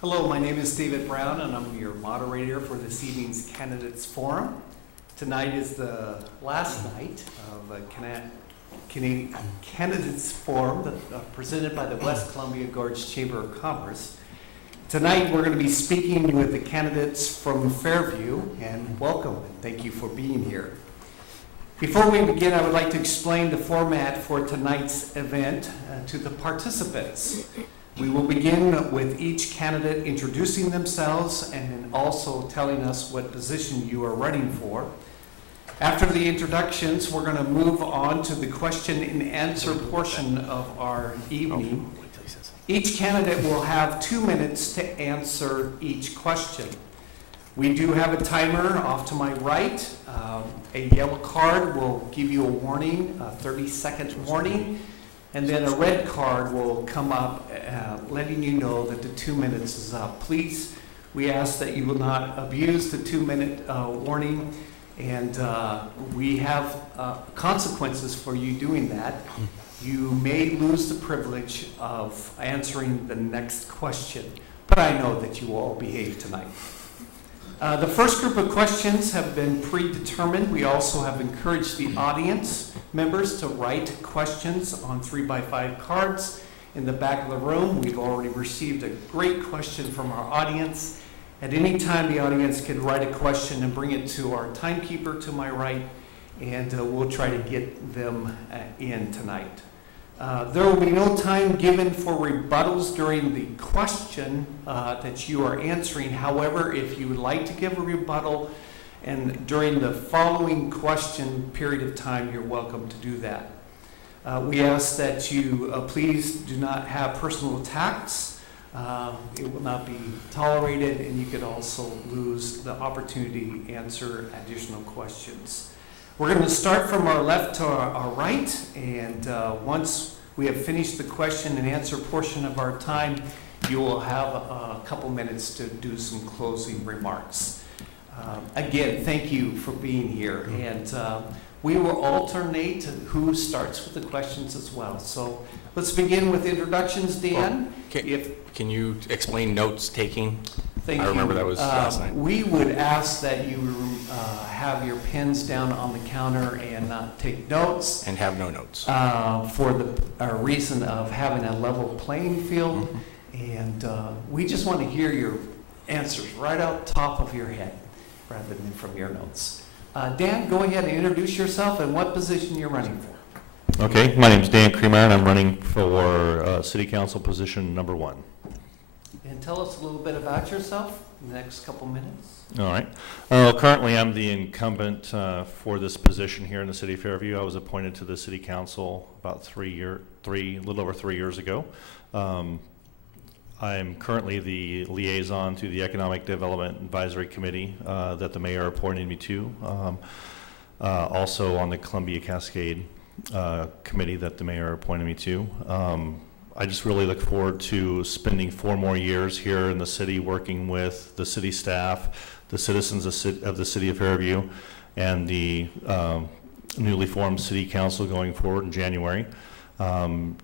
Hello, my name is David Brown, and I'm your moderator for this evening's Candidates Forum. Tonight is the last night of a Canadian Candidates Forum presented by the West Columbia Gorge Chamber of Commerce. Tonight we're going to be speaking with the candidates from Fairview, and welcome, and thank you for being here. Before we begin, I would like to explain the format for tonight's event to the participants. We will begin with each candidate introducing themselves and then also telling us what position you are running for. After the introductions, we're going to move on to the question and answer portion of our evening. Each candidate will have 2 minutes to answer each question. We do have a timer off to my right. A yellow card will give you a warning, a 30-second warning. And then a red card will come up letting you know that the 2 minutes is up. Please, we ask that you will not abuse the 2-minute warning, and we have consequences for you doing that. You may lose the privilege of answering the next question, but I know that you will all behave tonight. The first group of questions have been predetermined. We also have encouraged the audience members to write questions on 3x5 cards in the back of the room. We've already received a great question from our audience. At any time, the audience can write a question and bring it to our timekeeper to my right, and we'll try to get them in tonight. There will be no time given for rebuttals during the question that you are answering. However, if you would like to give a rebuttal and during the following question period of time, you're welcome to do that. We ask that you please do not have personal attacks. It will not be tolerated, and you could also lose the opportunity to answer additional questions. We're going to start from our left to our right, and once we have finished the question and answer portion of our time, you will have a couple minutes to do some closing remarks. Again, thank you for being here, and we will alternate who starts with the questions as well. So let's begin with introductions. Dan, can you explain notes taking? Thank you. I remember that was last night. We would ask that you have your pens down on the counter and not take notes. And have no notes. For the reason of having a level playing field. Mm-hmm. And we just want to hear your answers right out top of your head rather than from your notes. Dan, go ahead and introduce yourself and what position you're running for. Okay, my name's Dan Creamer, and I'm running for City Council position number 1. And tell us a little bit about yourself in the next couple minutes. All right. Currently, I'm the incumbent for this position here in the City of Fairview. I was appointed to the City Council about a little over 3 years ago. I'm currently the liaison to the Economic Development Advisory Committee that the mayor appointed me to. Also on the Columbia Cascade committee that the mayor appointed me to. I just really look forward to spending 4 more years here in the city working with the city staff, the citizens of the City of Fairview, and the newly formed City Council going forward in January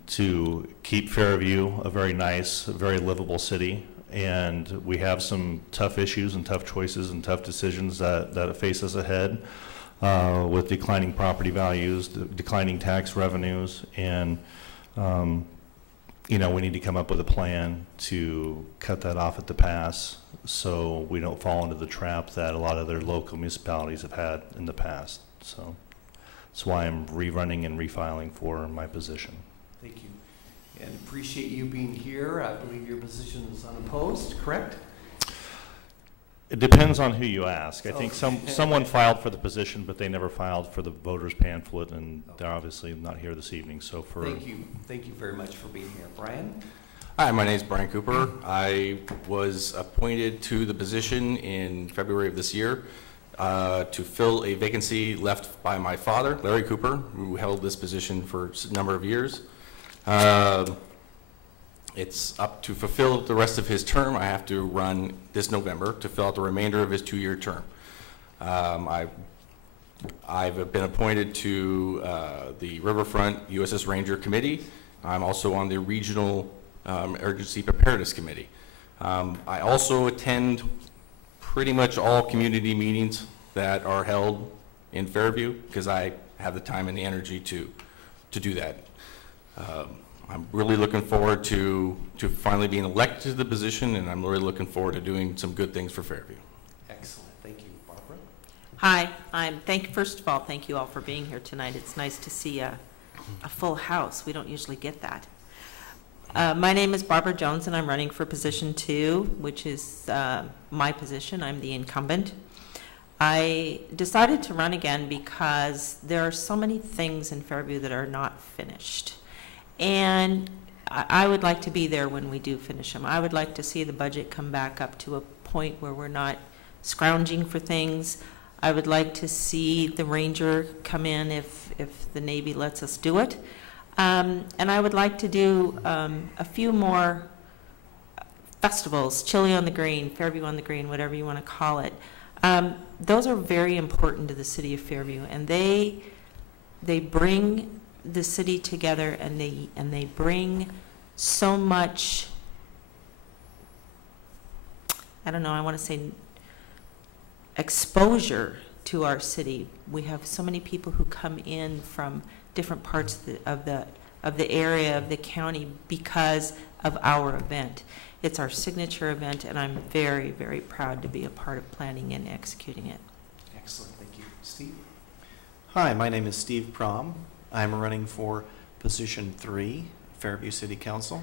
to keep Fairview a very nice, very livable city. And we have some tough issues and tough choices and tough decisions that face us ahead with declining property values, declining tax revenues, and we need to come up with a plan to cut that off at the pass so we don't fall into the trap that a lot of other local municipalities have had in the past. So that's why I'm rerunning and refiling for my position. Thank you. And appreciate you being here. I believe your position is unopposed, correct? It depends on who you ask. I think someone filed for the position, but they never filed for the voters pamphlet, and they're obviously not here this evening. So Thank you very much for being here. Brian? Hi, my name is Brian Cooper. I was appointed to the position in February of this year to fill a vacancy left by my father, Larry Cooper, who held this position for a number of years. It's up to fulfill the rest of his term. I have to run this November to fill out the remainder of his 2-year term. I've been appointed to the Riverfront USS Ranger Committee. I'm also on the Regional Emergency Preparedness Committee. I also attend pretty much all community meetings that are held in Fairview because I have the time and the energy to do that. I'm really looking forward to finally being elected to the position, and I'm really looking forward to doing some good things for Fairview. Excellent, thank you. Barbara? Hi, first of all, thank you all for being here tonight. It's nice to see a full house. We don't usually get that. My name is Barbara Jones, and I'm running for position 2, which is my position. I'm the incumbent. I decided to run again because there are so many things in Fairview that are not finished. And I would like to be there when we do finish them. I would like to see the budget come back up to a point where we're not scrounging for things. I would like to see the Ranger come in if the Navy lets us do it. And I would like to do a few more festivals, Chili on the Green, Fairview on the Green, whatever you want to call it. Those are very important to the city of Fairview, and they bring the city together, and they bring so much, I don't know, I want to say exposure to our city. We have so many people who come in from different parts of the area of the county because of our event. It's our signature event, and I'm very, very proud to be a part of planning and executing it. Excellent, thank you. Steve? Hi, my name is Steve Prom. I'm running for position 3, Fairview City Council.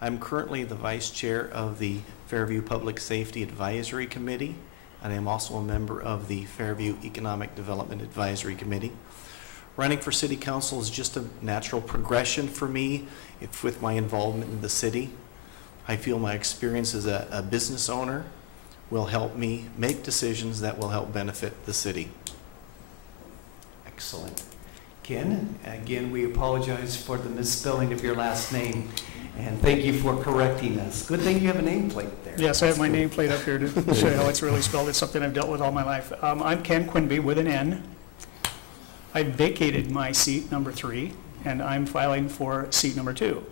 I'm currently the vice chair of the Fairview Public Safety Advisory Committee, and I'm also a member of the Fairview Economic Development Advisory Committee. Running for city council is just a natural progression for me with my involvement in the city. I feel my experience as a business owner will help me make decisions that will help benefit the city. Excellent. Ken, again, we apologize for the misspelling of your last name, and thank you for correcting us. Good thing you have a nameplate there. Yes, I have my nameplate up here to show you how it's really spelled. It's something I've dealt with all my life. I'm Ken Quinby with an N. I vacated my seat number 3, and I'm filing for seat number 2.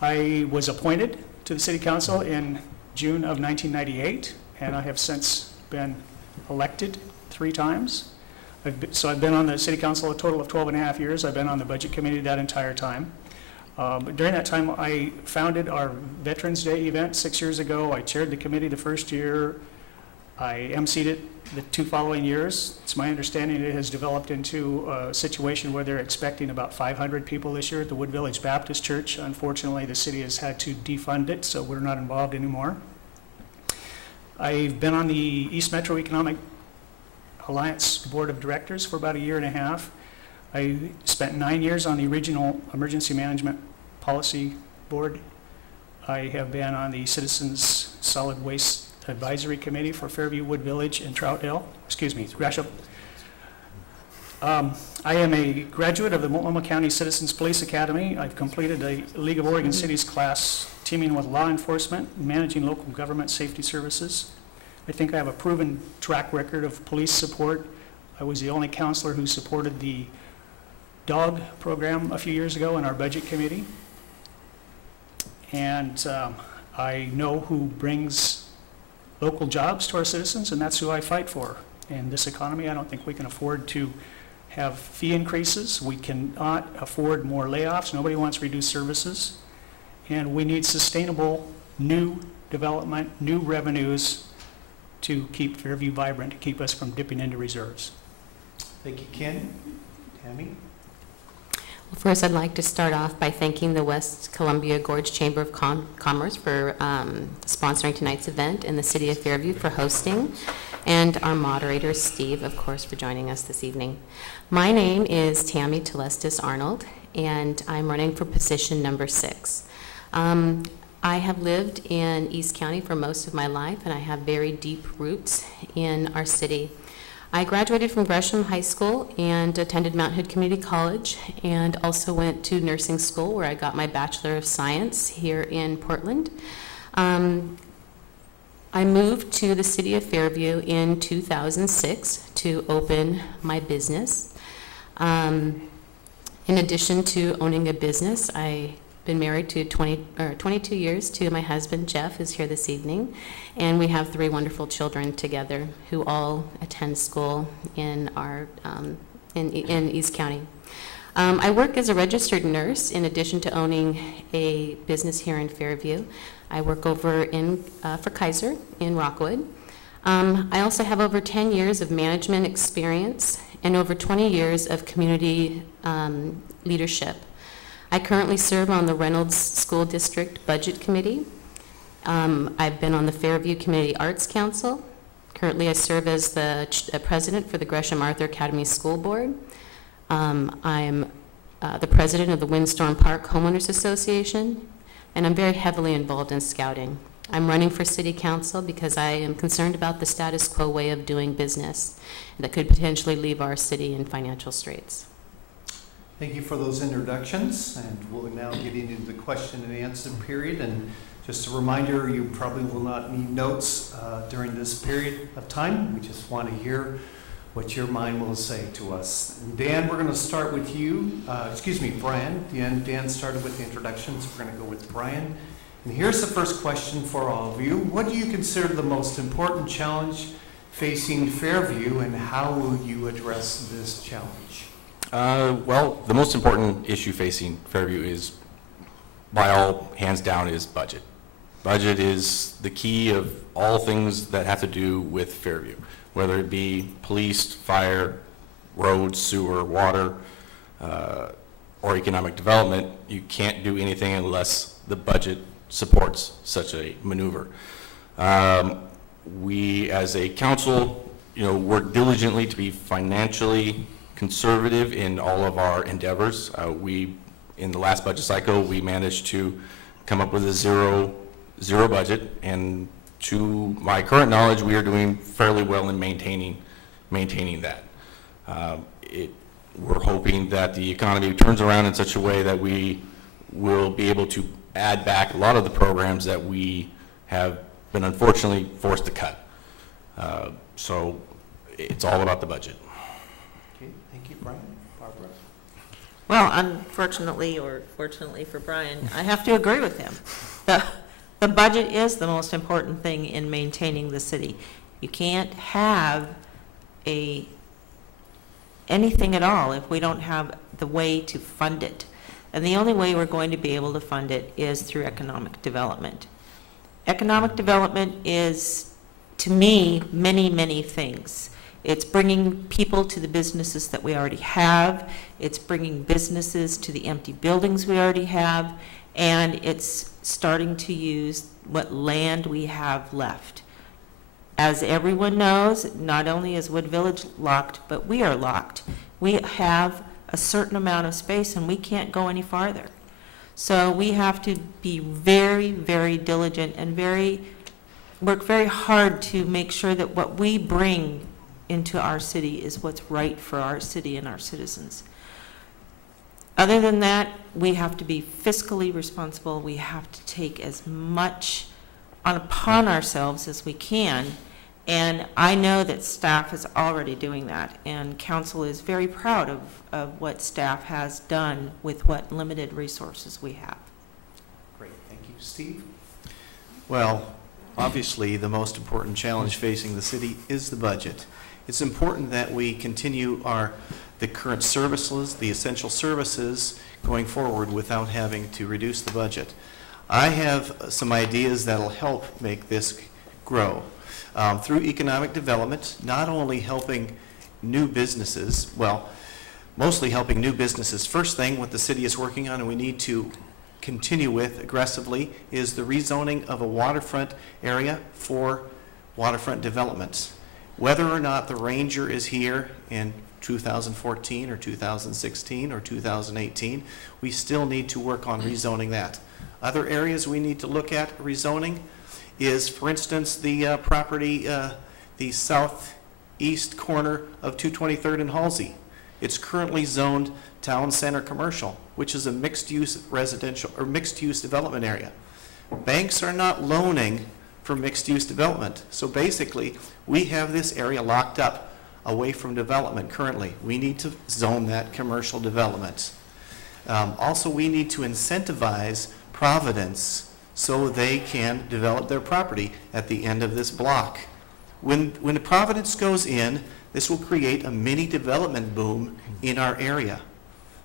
I was appointed to the city council in June of 1998, and I have since been elected 3 times. I've been on the city council a total of 12 and a half years. I've been on the budget committee that entire time. But during that time, I founded our Veterans Day event 6 years ago. I chaired the committee the first year. I emceed it the 2 following years. It's my understanding it has developed into a situation where they're expecting about 500 people this year at the Wood Village Baptist Church. Unfortunately, the city has had to defund it, so we're not involved anymore. I've been on the East Metro Economic Alliance Board of Directors for about 1.5 years. I spent 9 years on the Regional Emergency Management Policy Board. I have been on the Citizens Solid Waste Advisory Committee for Fairview, Wood Village, and Gresham. I am a graduate of the Multnomah County Citizens Police Academy. I've completed a League of Oregon Cities class teaming with law enforcement, managing local government safety services. I think I have a proven track record of police support. I was the only counselor who supported the dog program a few years ago in our budget committee. And I know who brings local jobs to our citizens, and that's who I fight for. In this economy, I don't think we can afford to have fee increases. We cannot afford more layoffs. Nobody wants reduced services. And we need sustainable new development, new revenues to keep Fairview vibrant, to keep us from dipping into reserves. Thank you, Ken. Tammy? Well, first, I'd like to start off by thanking the West Columbia Gorge Chamber of Commerce for sponsoring tonight's event, and the City of Fairview for hosting, and our moderator, Steve, of course, for joining us this evening. My name is Tammy Telestis Arnold, and I'm running for position number 6. I have lived in East County for most of my life, and I have very deep roots in our city. I graduated from Gresham High School and attended Mount Hood Community College, and also went to nursing school where I got my Bachelor of Science here in Portland. I moved to the city of Fairview in 2006 to open my business. In addition to owning a business, I been married to 22 years to my husband, Jeff, who's here this evening. And we have 3 wonderful children together who all attend school in our in East County. I work as a registered nurse in addition to owning a business here in Fairview. I work over for Kaiser in Rockwood. I also have over 10 years of management experience and over 20 years of community leadership. I currently serve on the Reynolds School District Budget Committee. I've been on the Fairview Community Arts Council. Currently, I serve as the president for the Gresham Arthur Academy School Board. I'm the president of the Windstorm Park Homeowners Association, and I'm very heavily involved in scouting. I'm running for city council because I am concerned about the status quo way of doing business that could potentially leave our city in financial straits. Thank you for those introductions, and we'll now get into the question and answer period. And just a reminder, you probably will not need notes during this period of time. We just want to hear what your mind will say to us. And Dan, we're going to start with you. Brian. Dan started with the introductions. We're going to go with Brian. And here's the first question for all of you. What do you consider the most important challenge facing Fairview, and how will you address this challenge? Well, the most important issue facing Fairview is, by all hands down, is budget. Budget is the key of all things that have to do with Fairview, whether it be police, fire, roads, sewer, water, or economic development. You can't do anything unless the budget supports such a maneuver. We, as a council, work diligently to be financially conservative in all of our endeavors. In the last budget cycle, we managed to come up with a zero budget, and to my current knowledge, we are doing fairly well in maintaining that. We're hoping that the economy turns around in such a way that we will be able to add back a lot of the programs that we have been unfortunately forced to cut. So it's all about the budget. Okay, thank you, Brian. Barbara? Well, unfortunately, or fortunately for Brian, I have to agree with him. The budget is the most important thing in maintaining the city. You can't have anything at all if we don't have the way to fund it. And the only way we're going to be able to fund it is through economic development. Economic development is, to me, many, many things. It's bringing people to the businesses that we already have. It's bringing businesses to the empty buildings we already have. And it's starting to use what land we have left. As everyone knows, not only is Wood Village locked, but we are locked. We have a certain amount of space and we can't go any farther. So we have to be very, very diligent and work very hard to make sure that what we bring into our city is what's right for our city and our citizens. Other than that, we have to be fiscally responsible. We have to take as much upon ourselves as we can. And I know that staff is already doing that, and council is very proud of what staff has done with what limited resources we have. Great, thank you. Steve? Well, obviously, the most important challenge facing the city is the budget. It's important that we continue the current services, the essential services, going forward without having to reduce the budget. I have some ideas that'll help make this grow. Through economic development, not only helping new businesses, mostly helping new businesses. First thing, what the city is working on and we need to continue with aggressively is the rezoning of a waterfront area for waterfront developments. Whether or not the ranger is here in 2014 or 2016 or 2018, we still need to work on rezoning that. Other areas we need to look at rezoning is, for instance, the property, the southeast corner of 223rd and Halsey. It's currently zoned town center commercial, which is a mixed-use residential or mixed-use development area. Banks are not loaning for mixed-use development. So basically, we have this area locked up away from development currently. We need to zone that commercial development. Also, we need to incentivize Providence so they can develop their property at the end of this block. When Providence goes in, this will create a mini development boom in our area.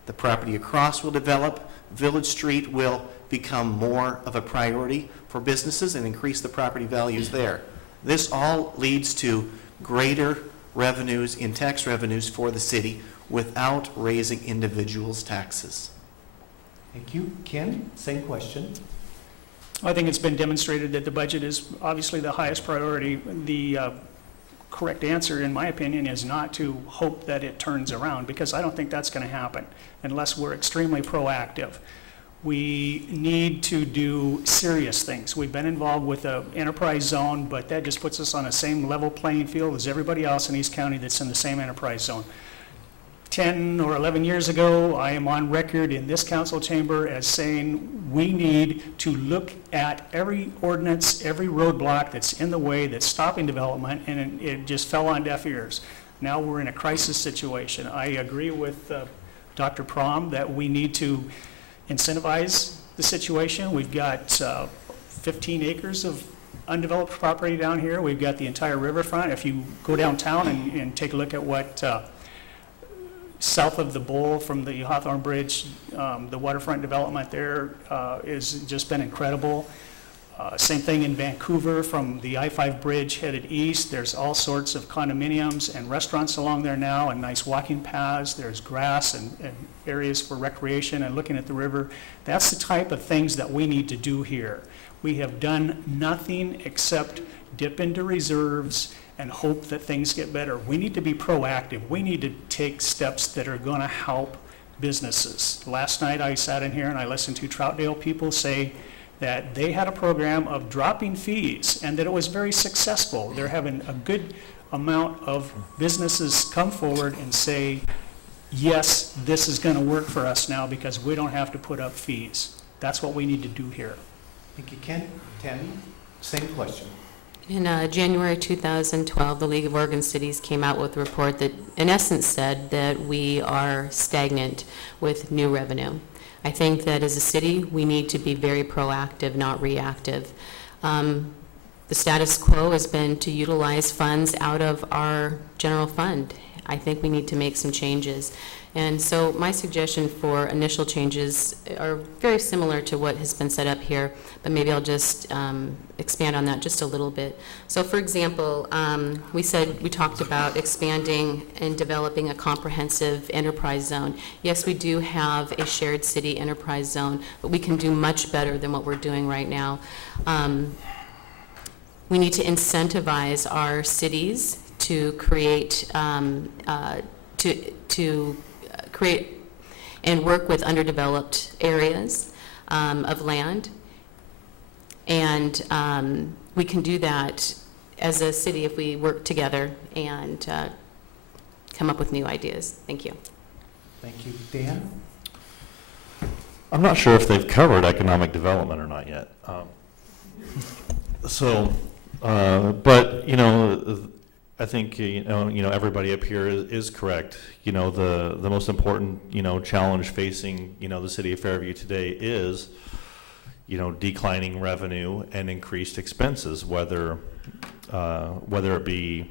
The property across will develop, Village Street will become more of a priority for businesses and increase the property values there. This all leads to greater revenues in tax revenues for the city without raising individuals' taxes. Thank you. Ken, same question. I think it's been demonstrated that the budget is obviously the highest priority. The correct answer, in my opinion, is not to hope that it turns around, because I don't think that's going to happen unless we're extremely proactive. We need to do serious things. We've been involved with the enterprise zone, but that just puts us on the same level playing field as everybody else in East County that's in the same enterprise zone. 10 or 11 years ago, I am on record in this council chamber as saying we need to look at every ordinance, every roadblock that's in the way that's stopping development, and it just fell on deaf ears. Now we're in a crisis situation. I agree with Dr. Prom that we need to incentivize the situation. We've got 15 acres of undeveloped property down here. We've got the entire riverfront. If you go downtown and take a look at what south of the bowl from the Hawthorne Bridge, the waterfront development there has just been incredible. Same thing in Vancouver from the I-5 bridge headed east. There's all sorts of condominiums and restaurants along there now, and nice walking paths. There's grass and areas for recreation and looking at the river. That's the type of things that we need to do here. We have done nothing except dip into reserves and hope that things get better. We need to be proactive. We need to take steps that are going to help businesses. Last night I sat in here and I listened to Troutdale people say that they had a program of dropping fees and that it was very successful. They're having a good amount of businesses come forward and say, yes, this is going to work for us now because we don't have to put up fees. That's what we need to do here. Thank you, Ken. Tammy, same question. In January 2012, the League of Oregon Cities came out with a report that in essence said that we are stagnant with new revenue. I think that as a city, we need to be very proactive, not reactive. The status quo has been to utilize funds out of our general fund. I think we need to make some changes. And so my suggestion for initial changes are very similar to what has been set up here, but maybe I'll just expand on that just a little bit. So for example, we talked about expanding and developing a comprehensive enterprise zone. Yes, we do have a shared city enterprise zone, but we can do much better than what we're doing right now. We need to incentivize our cities to create create and work with underdeveloped areas of land. And we can do that as a city if we work together and come up with new ideas. Thank you. Thank you. Dan? I'm not sure if they've covered economic development or not yet. But, you know, I think, everybody up here is correct. You know, the most important, challenge facing, the city of Fairview today is, declining revenue and increased expenses, whether it be,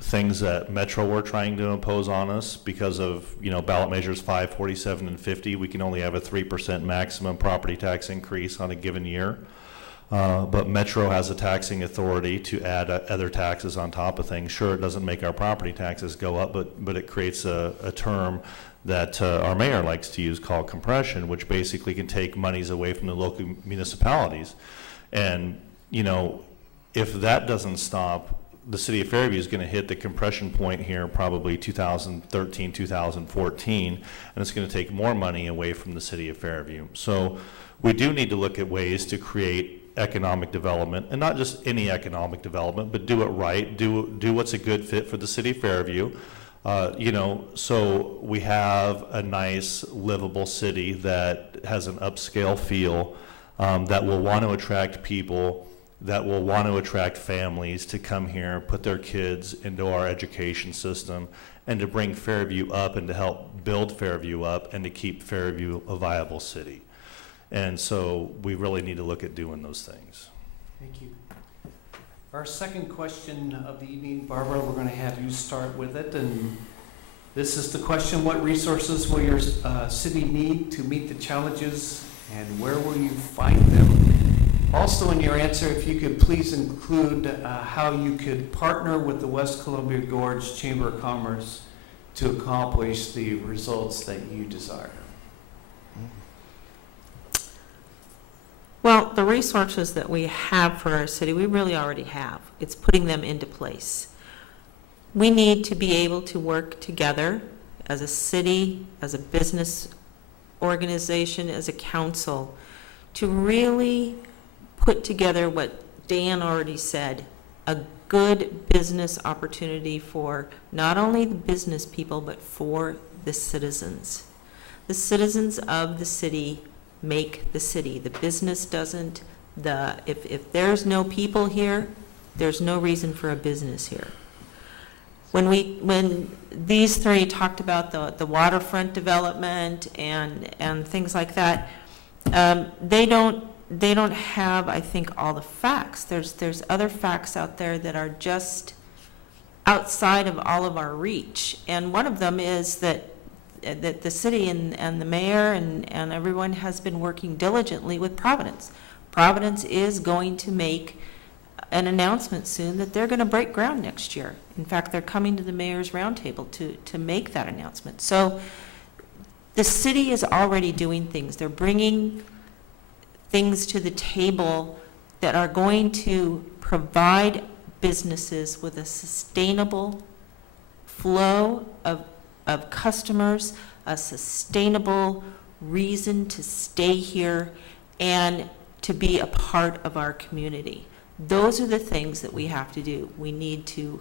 things that Metro were trying to impose on us because of, ballot measures 5, 47, and 50. We can only have a 3% maximum property tax increase on a given year. But Metro has a taxing authority to add other taxes on top of things. Sure, it doesn't make our property taxes go up, but it creates a term that our mayor likes to use called compression, which basically can take monies away from the local municipalities. And, if that doesn't stop, the city of Fairview is going to hit the compression point here probably 2013, 2014, and it's going to take more money away from the city of Fairview. So we do need to look at ways to create economic development, and not just any economic development, but do it right, do what's a good fit for the city of Fairview. So we have a nice, livable city that has an upscale feel, that will want to attract people, that will want to attract families to come here, put their kids into our education system, and to bring Fairview up and to help build Fairview up and to keep Fairview a viable city. And so we really need to look at doing those things. Thank you. Our second question of the evening, Barbara, we're going to have you start with it. And this is the question: what resources will your city need to meet the challenges, and where will you find them? Also, in your answer, if you could please include how you could partner with the West Columbia Gorge Chamber of Commerce to accomplish the results that you desire. Well, the resources that we have for our city, we really already have. It's putting them into place. We need to be able to work together as a city, as a business organization, as a council, to really put together what Dan already said, a good business opportunity for not only the business people, but for the citizens. The citizens of the city make the city. The business doesn't. If there's no people here, there's no reason for a business here. When these three talked about the waterfront development and things like that, they don't have, I think, all the facts. There's other facts out there that are just outside of all of our reach. And one of them is that the city and the mayor and everyone has been working diligently with Providence. Providence is going to make an announcement soon that they're going to break ground next year. In fact, they're coming to the mayor's roundtable to make that announcement. So the city is already doing things. They're bringing things to the table that are going to provide businesses with a sustainable flow of customers, a sustainable reason to stay here and to be a part of our community. Those are the things that we have to do. We need to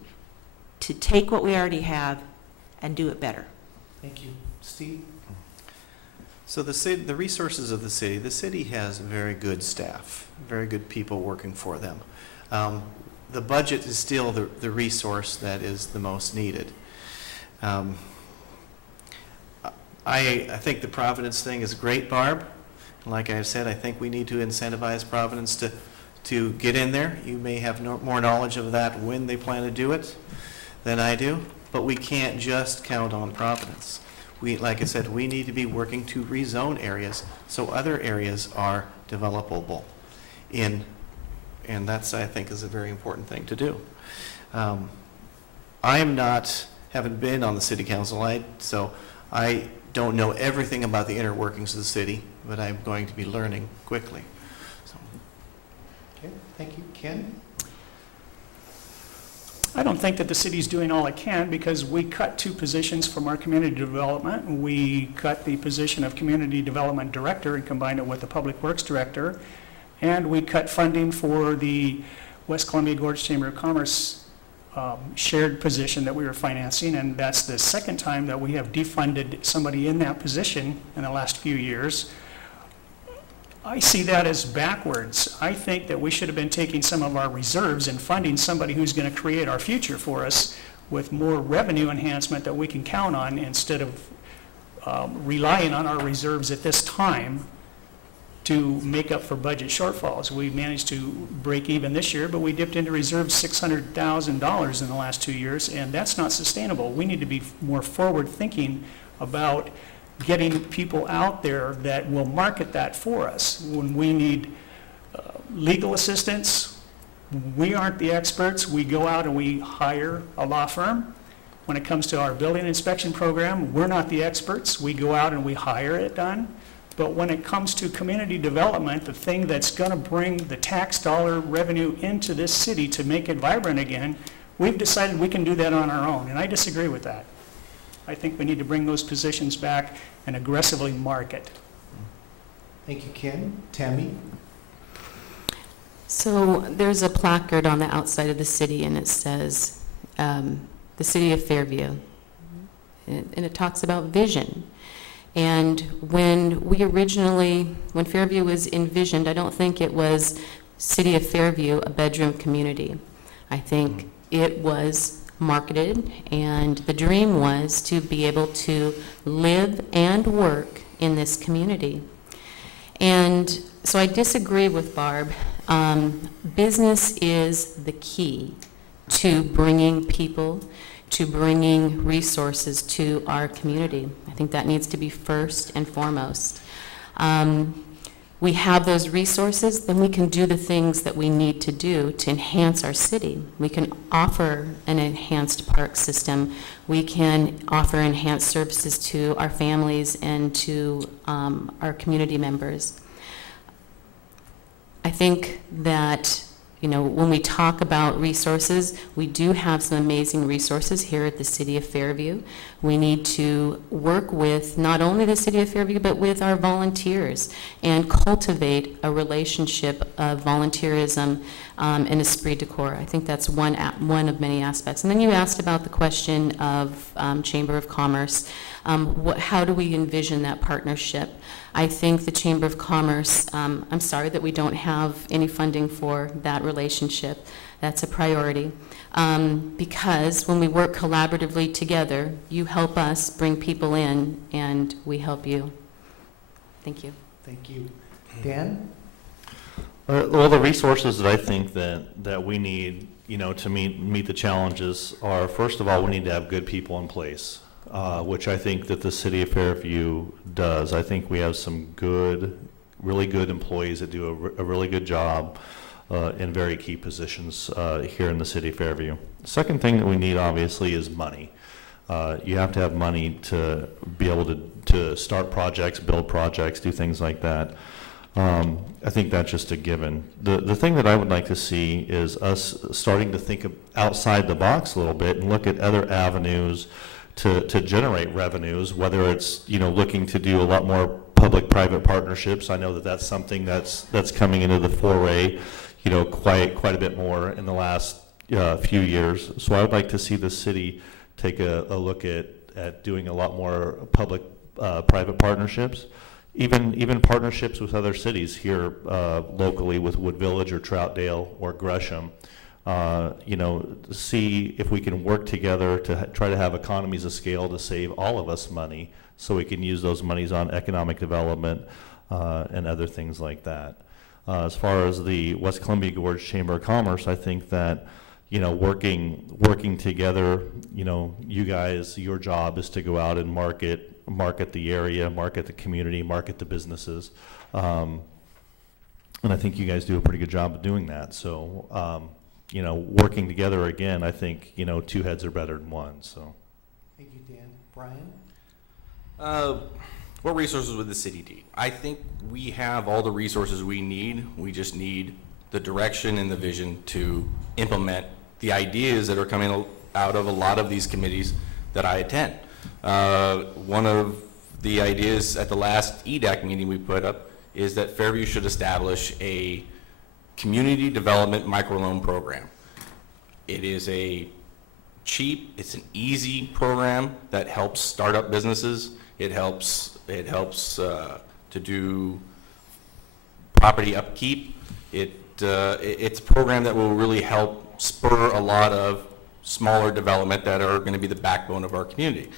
take what we already have and do it better. Thank you. Steve? So the resources of the city has very good staff, very good people working for them. The budget is still the resource that is the most needed. I think the Providence thing is great, Barb. Like I said, I think we need to incentivize Providence to get in there. You may have more knowledge of that when they plan to do it than I do, but we can't just count on Providence. Like I said, we need to be working to rezone areas so other areas are developable and that's, I think, is a very important thing to do. Haven't been on the city council, so I don't know everything about the inner workings of the city, but I'm going to be learning quickly. So. Okay, thank you. Ken? I don't think that the city's doing all it can, because we cut 2 positions from our community development. We cut the position of community development director and combined it with the public works director. And we cut funding for the West Columbia Gorge Chamber of Commerce shared position that we were financing, and that's the second time that we have defunded somebody in that position in the last few years. I see that as backwards. I think that we should have been taking some of our reserves and funding somebody who's going to create our future for us with more revenue enhancement that we can count on, instead of relying on our reserves at this time to make up for budget shortfalls. We managed to break even this year, but we dipped into reserves $600,000 in the last 2 years, and that's not sustainable. We need to be more forward-thinking about getting people out there that will market that for us. When we need legal assistance, we aren't the experts. We go out and we hire a law firm. When it comes to our building inspection program, we're not the experts. We go out and we hire it done. But when it comes to community development, the thing that's going to bring the tax dollar revenue into this city to make it vibrant again, we've decided we can do that on our own, and I disagree with that. I think we need to bring those positions back and aggressively market. Thank you, Ken. Tammy? So there's a placard on the outside of the city, and it says, the city of Fairview. And it talks about vision. And when Fairview was envisioned, I don't think it was City of Fairview, a bedroom community. I think it was marketed, and the dream was to be able to live and work in this community. And so I disagree with Barb. Business is the key to bringing people, to bringing resources to our community. I think that needs to be first and foremost. We have those resources, then we can do the things that we need to do to enhance our city. We can offer an enhanced park system. We can offer enhanced services to our families and to our community members. I think that, you know, when we talk about resources, we do have some amazing resources here at the City of Fairview. We need to work with not only the City of Fairview, but with our volunteers and cultivate a relationship of volunteerism and esprit de corps. I think that's one of many aspects. And then you asked about the question of Chamber of Commerce. How do we envision that partnership? I think the Chamber of Commerce, I'm sorry that we don't have any funding for that relationship. That's a priority. Because when we work collaboratively together, you help us bring people in, and we help you. Thank you. Thank you. Dan? Well, the resources that I think that we need, you know, to meet the challenges are, first of all, we need to have good people in place, which I think that the City of Fairview does. I think we have some really good employees that do a really good job in very key positions here in the City of Fairview. The second thing that we need, obviously, is money. You have to have money to be able to start projects, build projects, do things like that. I think that's just a given. The thing that I would like to see is us starting to think outside the box a little bit and look at other avenues to generate revenues, whether it's, you know, looking to do a lot more public-private partnerships. I know that that's something that's coming into the foray, you know, quite a bit more in the last few years. So I would like to see the city take a look at doing a lot more public-private partnerships, even partnerships with other cities here locally, with Wood Village or Troutdale or Gresham. You know, see if we can work together to try to have economies of scale to save all of us money, so we can use those monies on economic development and other things like that. As far as the West Columbia Gorge Chamber of Commerce, I think that, you know, working together, you know, you guys, your job is to go out and market the area, market the community, market the businesses. And I think you guys do a pretty good job of doing that. So, you know, working together again, I think, you know, two heads are better than one, so. Thank you, Dan. Brian? What resources would the city need? I think we have all the resources we need. We just need the direction and the vision to implement the ideas that are coming out of a lot of these committees that I attend. One of the ideas at the last EDAC meeting we put up is that Fairview should establish a community development microloan program. It is it's an easy program that helps start up businesses. It helps to do property upkeep. It's a program that will really help spur a lot of smaller development that are going to be the backbone of our community.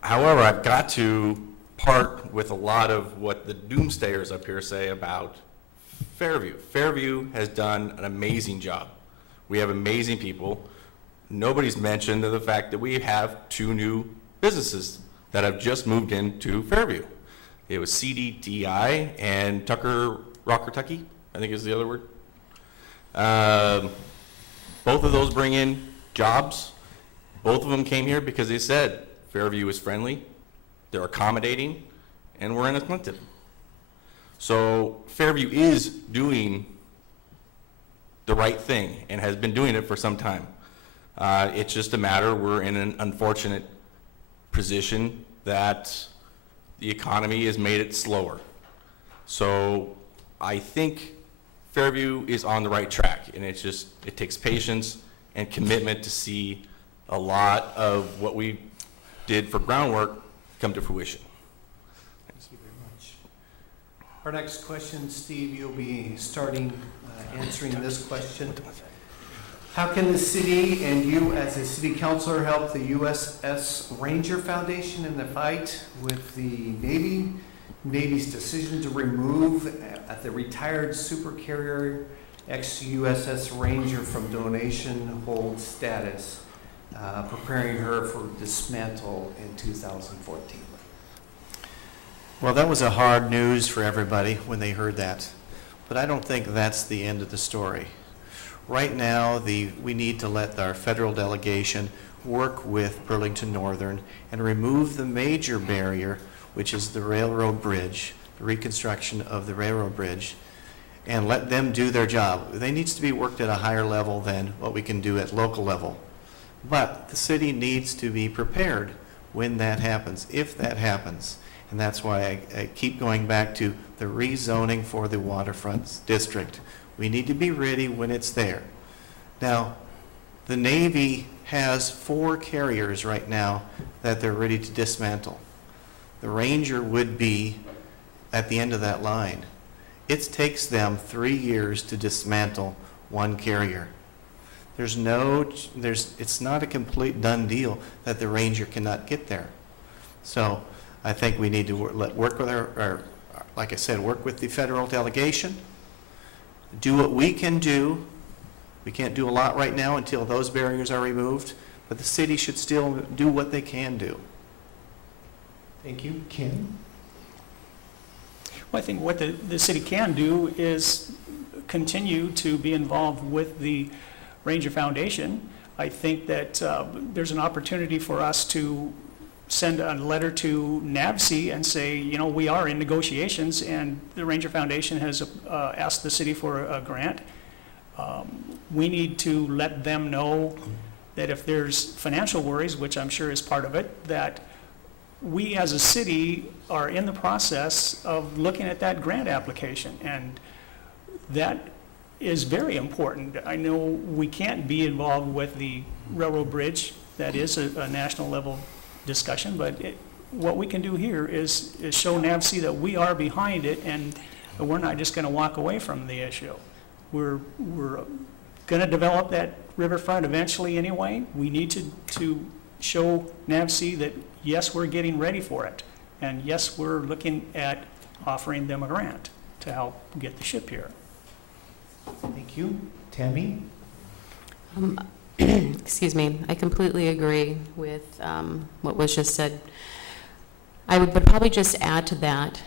However, I've got to part with a lot of what the doomsayers up here say about Fairview. Fairview has done an amazing job. We have amazing people. Nobody's mentioned the fact that we have 2 new businesses that have just moved into Fairview. It was CDTI and Rockertucky, I think is the other word. Both of those bring in jobs. Both of them came here because they said Fairview is friendly, they're accommodating, and we're in Clinton. So Fairview is doing the right thing and has been doing it for some time. It's just a matter, we're in an unfortunate position that the economy has made it slower. So I think Fairview is on the right track, and it takes patience and commitment to see a lot of what we did for groundwork come to fruition. Thank you very much. Our next question, Steve, you'll be starting answering this question. How can the city and you as a city councilor help the USS Ranger Foundation in the fight with the Navy's decision to remove the retired supercarrier ex-USS Ranger from donation hold status, preparing her for dismantle in 2014? Well, that was a hard news for everybody when they heard that, but I don't think that's the end of the story. Right now, we need to let our federal delegation work with Burlington Northern and remove the major barrier, which is the railroad bridge, the reconstruction of the railroad bridge, and let them do their job. They needs to be worked at a higher level than what we can do at local level. But the city needs to be prepared when that happens, if that happens. And that's why I keep going back to the rezoning for the waterfront district. We need to be ready when it's there. Now, the Navy has 4 carriers right now that they're ready to dismantle. The Ranger would be at the end of that line. It takes them 3 years to dismantle 1 carrier. It's not a complete done deal that the Ranger cannot get there. So I think we need to work with like I said, work with the federal delegation, do what we can do. We can't do a lot right now until those barriers are removed, but the city should still do what they can do. Thank you. Ken? Well, I think what the city can do is continue to be involved with the Ranger Foundation. I think that there's an opportunity for us to send a letter to NAVC and say, you know, we are in negotiations and the Ranger Foundation has asked the city for a grant. We need to let them know that if there's financial worries, which I'm sure is part of it, that we as a city are in the process of looking at that grant application, and that is very important. I know we can't be involved with the railroad bridge. That is a national level discussion, but what we can do here is show NAVC that we are behind it, and we're not just going to walk away from the issue. We're going to develop that riverfront eventually anyway. We need to show NAVC that yes, we're getting ready for it, and yes, we're looking at offering them a grant to help get the ship here. Thank you. Tammy? Excuse me, I completely agree with what was just said. I would probably just add to that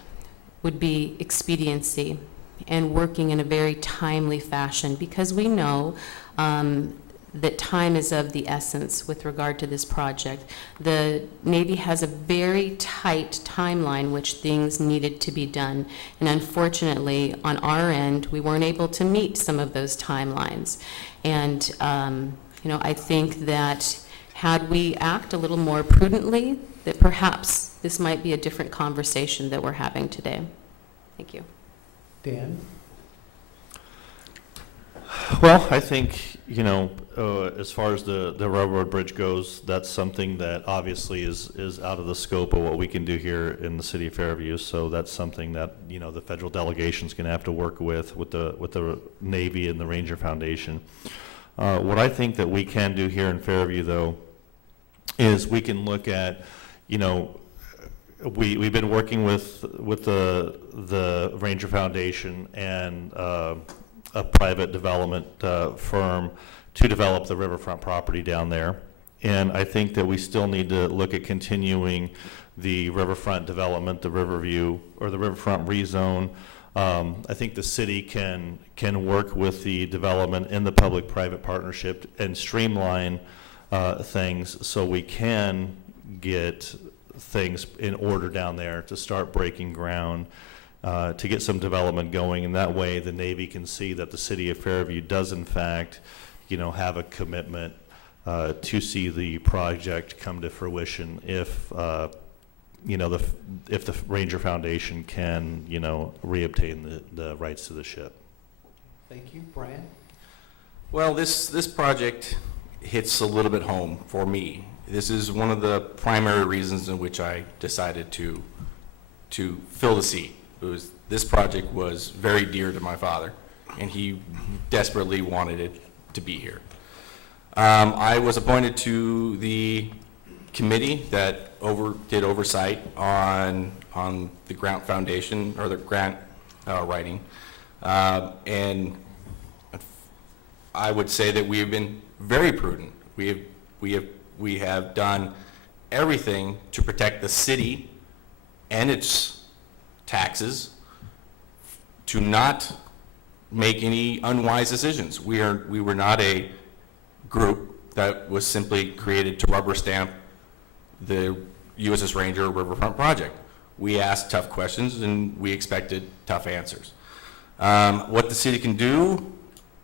would be expediency and working in a very timely fashion, because we know that time is of the essence with regard to this project. The Navy has a very tight timeline which things needed to be done, and unfortunately on our end we weren't able to meet some of those timelines. And you know, I think that had we act a little more prudently, that perhaps this might be a different conversation that we're having today. Thank you. Dan? Well, I think, you know, as far as the railroad bridge goes, that's something that obviously is out of the scope of what we can do here in the city of Fairview. So that's something that, you know, the federal delegation's going to have to work with the Navy and the Ranger Foundation. What I think that we can do here in Fairview, though, is we can look at, you know, we've been working with the Ranger Foundation and a private development firm to develop the riverfront property down there. And I think that we still need to look at continuing the riverfront development, the Riverview, or the riverfront rezone. I think the city can work with the development in the public-private partnership and streamline things so we can get things in order down there to start breaking ground, to get some development going, and that way the Navy can see that the city of Fairview does in fact, you know, have a commitment to see the project come to fruition if you know, if the Ranger Foundation can, you know, reobtain the rights to the ship. Thank you. Brian? Well, this project hits a little bit home for me. This is one of the primary reasons in which I decided to fill the seat. This project was very dear to my father, and he desperately wanted it to be here. I was appointed to the committee that did oversight on the grant foundation, or the grant writing. And I would say that we have been very prudent. We have done everything to protect the city and its taxes, to not make any unwise decisions. We were not a group that was simply created to rubber stamp the USS Ranger Riverfront project. We asked tough questions and we expected tough answers. What the city can do,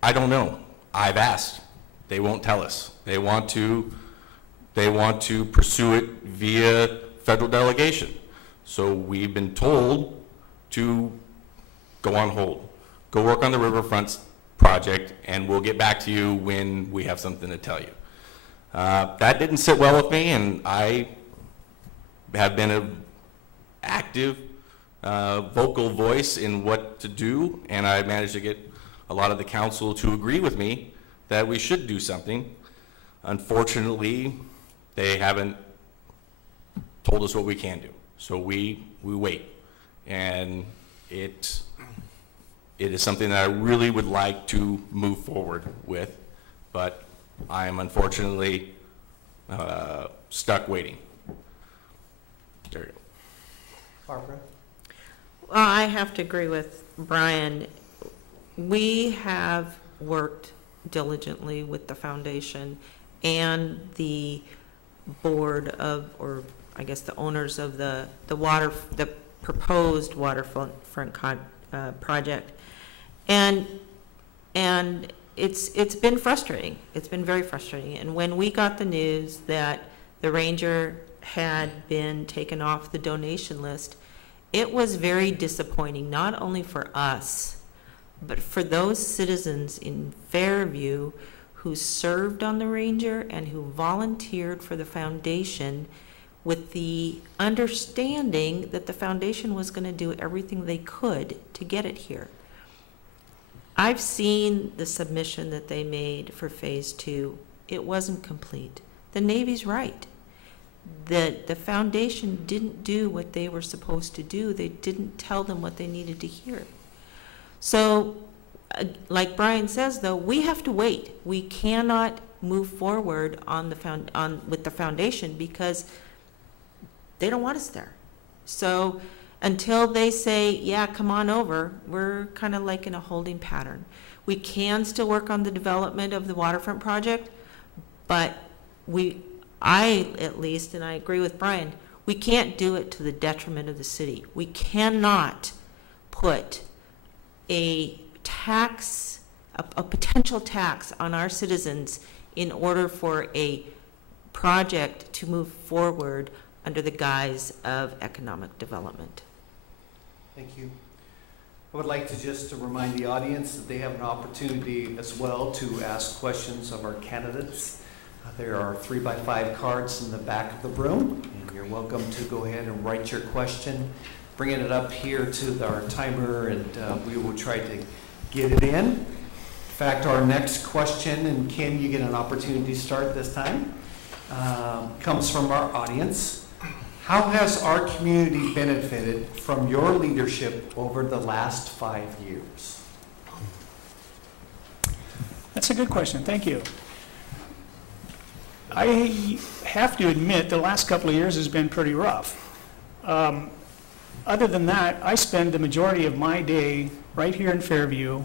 I don't know. I've asked. They won't tell us. They want to pursue it via federal delegation. So we've been told to go on hold. Go work on the Riverfront project, and we'll get back to you when we have something to tell you. That didn't sit well with me, and I have been an active, vocal voice in what to do, and I managed to get a lot of the council to agree with me that we should do something. Unfortunately, they haven't told us what we can do. So we wait, and it is something that I really would like to move forward with, but I am unfortunately stuck waiting. There you go. Barbara? Well, I have to agree with Brian. We have worked diligently with the foundation and the board of, or I guess the owners of the proposed waterfront project, and it's been frustrating. It's been very frustrating. And when we got the news that the Ranger had been taken off the donation list, it was very disappointing, not only for us, but for those citizens in Fairview who served on the Ranger and who volunteered for the foundation with the understanding that the foundation was going to do everything they could to get it here. I've seen the submission that they made for phase 2. It wasn't complete. The Navy's right. The foundation didn't do what they were supposed to do. They didn't tell them what they needed to hear. So, like Brian says, though, we have to wait. We cannot move forward with the foundation because they don't want us there. So until they say, yeah, come on over, we're kind of like in a holding pattern. We can still work on the development of the waterfront project, but I at least, and I agree with Brian, we can't do it to the detriment of the city. We cannot put a potential tax on our citizens in order for a project to move forward under the guise of economic development. Thank you. I would like to remind the audience that they have an opportunity as well to ask questions of our candidates. There are 3x5 cards in the back of the room, and you're welcome to go ahead and write your question, bringing it up here to our timer, and we will try to get it in. In fact, our next question, and Ken, you get an opportunity to start this time, comes from our audience. How has our community benefited from your leadership over the last 5 years? That's a good question. Thank you. I have to admit the last couple of years has been pretty rough. Other than that, I spend the majority of my day right here in Fairview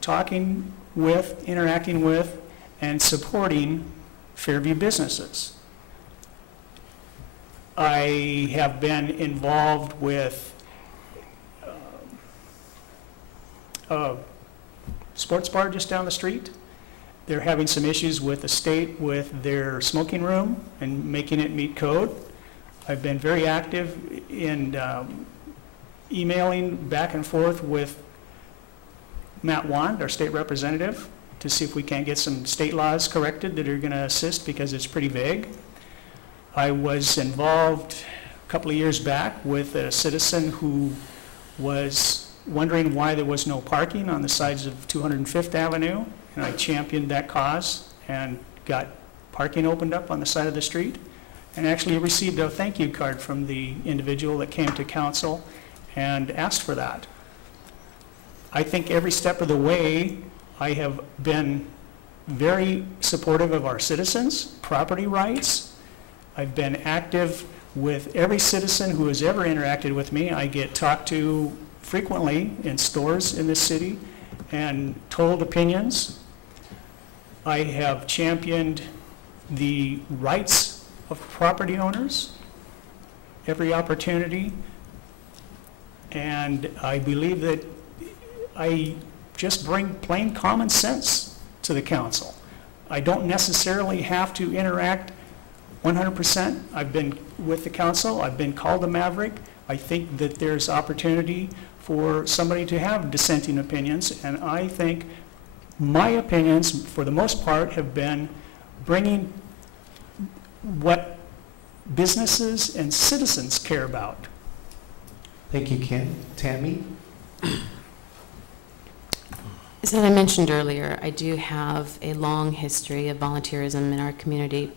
talking with, interacting with, and supporting Fairview businesses. I have been involved with a sports bar just down the street. They're having some issues with the state with their smoking room and making it meet code. I've been very active in emailing back and forth with Matt Wand, our state representative, to see if we can't get some state laws corrected that are going to assist because it's pretty vague. I was involved a couple of years back with a citizen who was wondering why there was no parking on the sides of 205th Avenue, and I championed that cause and got parking opened up on the side of the street, and actually received a thank you card from the individual that came to council and asked for that. I think every step of the way, I have been very supportive of our citizens' property rights. I've been active with every citizen who has ever interacted with me. I get talked to frequently in stores in this city and told opinions. I have championed the rights of property owners every opportunity. And I believe that I just bring plain common sense to the council. I don't necessarily have to interact 100%. I've been with the council, I've been called a maverick. I think that there's opportunity for somebody to have dissenting opinions, and I think my opinions, for the most part, have been bringing what businesses and citizens care about. Thank you, Ken. Tammy? As I mentioned earlier, I do have a long history of volunteerism in our community.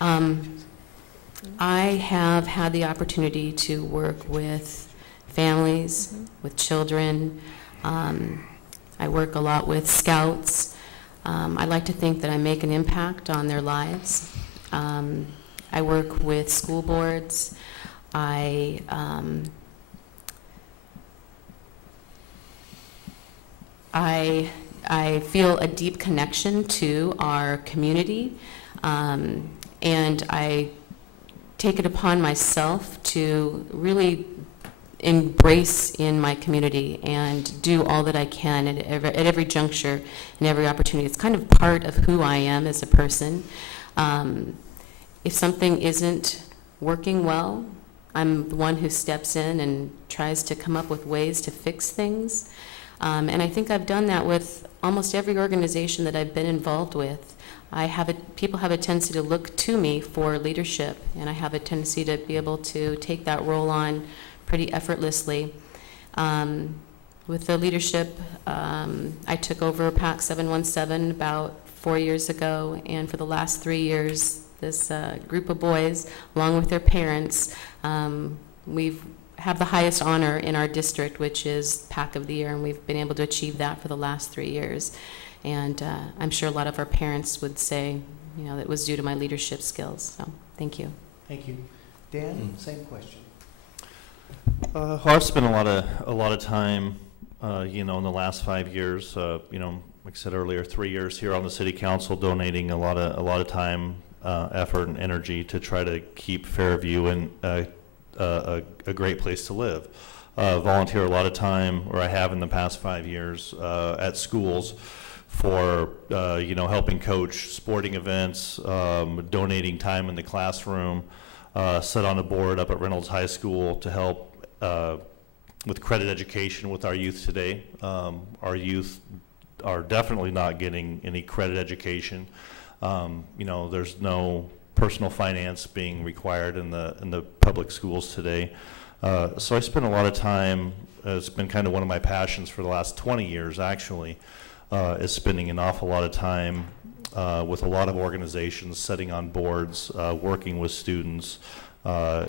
I have had the opportunity to work with families, with children. I work a lot with scouts. I like to think that I make an impact on their lives. I work with school boards. I feel a deep connection to our community, and I take it upon myself to really embrace in my community and do all that I can at every juncture and every opportunity. It's kind of part of who I am as a person. If something isn't working well, I'm the one who steps in and tries to come up with ways to fix things. And I think I've done that with almost every organization that I've been involved with. People have a tendency to look to me for leadership, and I have a tendency to be able to take that role on pretty effortlessly. With the leadership, I took over PAC 717 about 4 years ago, and for the last 3 years, this group of boys, along with their parents, we've have the highest honor in our district, which is PAC of the Year, and we've been able to achieve that for the last 3 years. And I'm sure a lot of our parents would say, you know, that was due to my leadership skills. So, thank you. Thank you. Dan, same question. Well, I've spent a lot of time, in the last 5 years. Like I said earlier, 3 years here on the city council, donating a lot of time, effort, and energy to try to keep Fairview in a great place to live. Volunteer a lot of time, or I have in the past 5 years, at schools for helping coach sporting events, donating time in the classroom. Sit on a board up at Reynolds High School to help with credit education with our youth today. Our youth are definitely not getting any credit education. There's no personal finance being required in the public schools today. So I spend a lot of time, it's been kind of one of my passions for the last 20 years actually, is spending an awful lot of time with a lot of organizations, sitting on boards, working with students,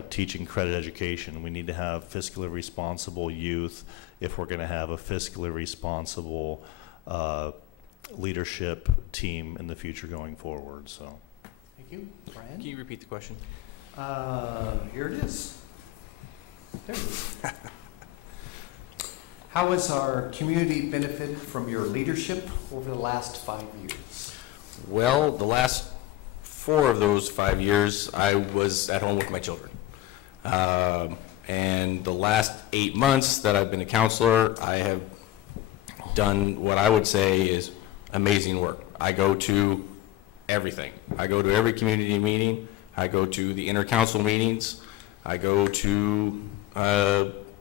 teaching credit education. We need to have fiscally responsible youth if we're going to have a fiscally responsible leadership team in the future going forward. So, Thank you. Brian? Can you repeat the question? Here it is. There it is. How has our community benefited from your leadership over the last 5 years? Well, the last 4 of those 5 years, I was at home with my children. And the last 8 months that I've been a counselor, I have done what I would say is amazing work. I go to everything. I go to every community meeting. I go to the inter-council meetings. I go to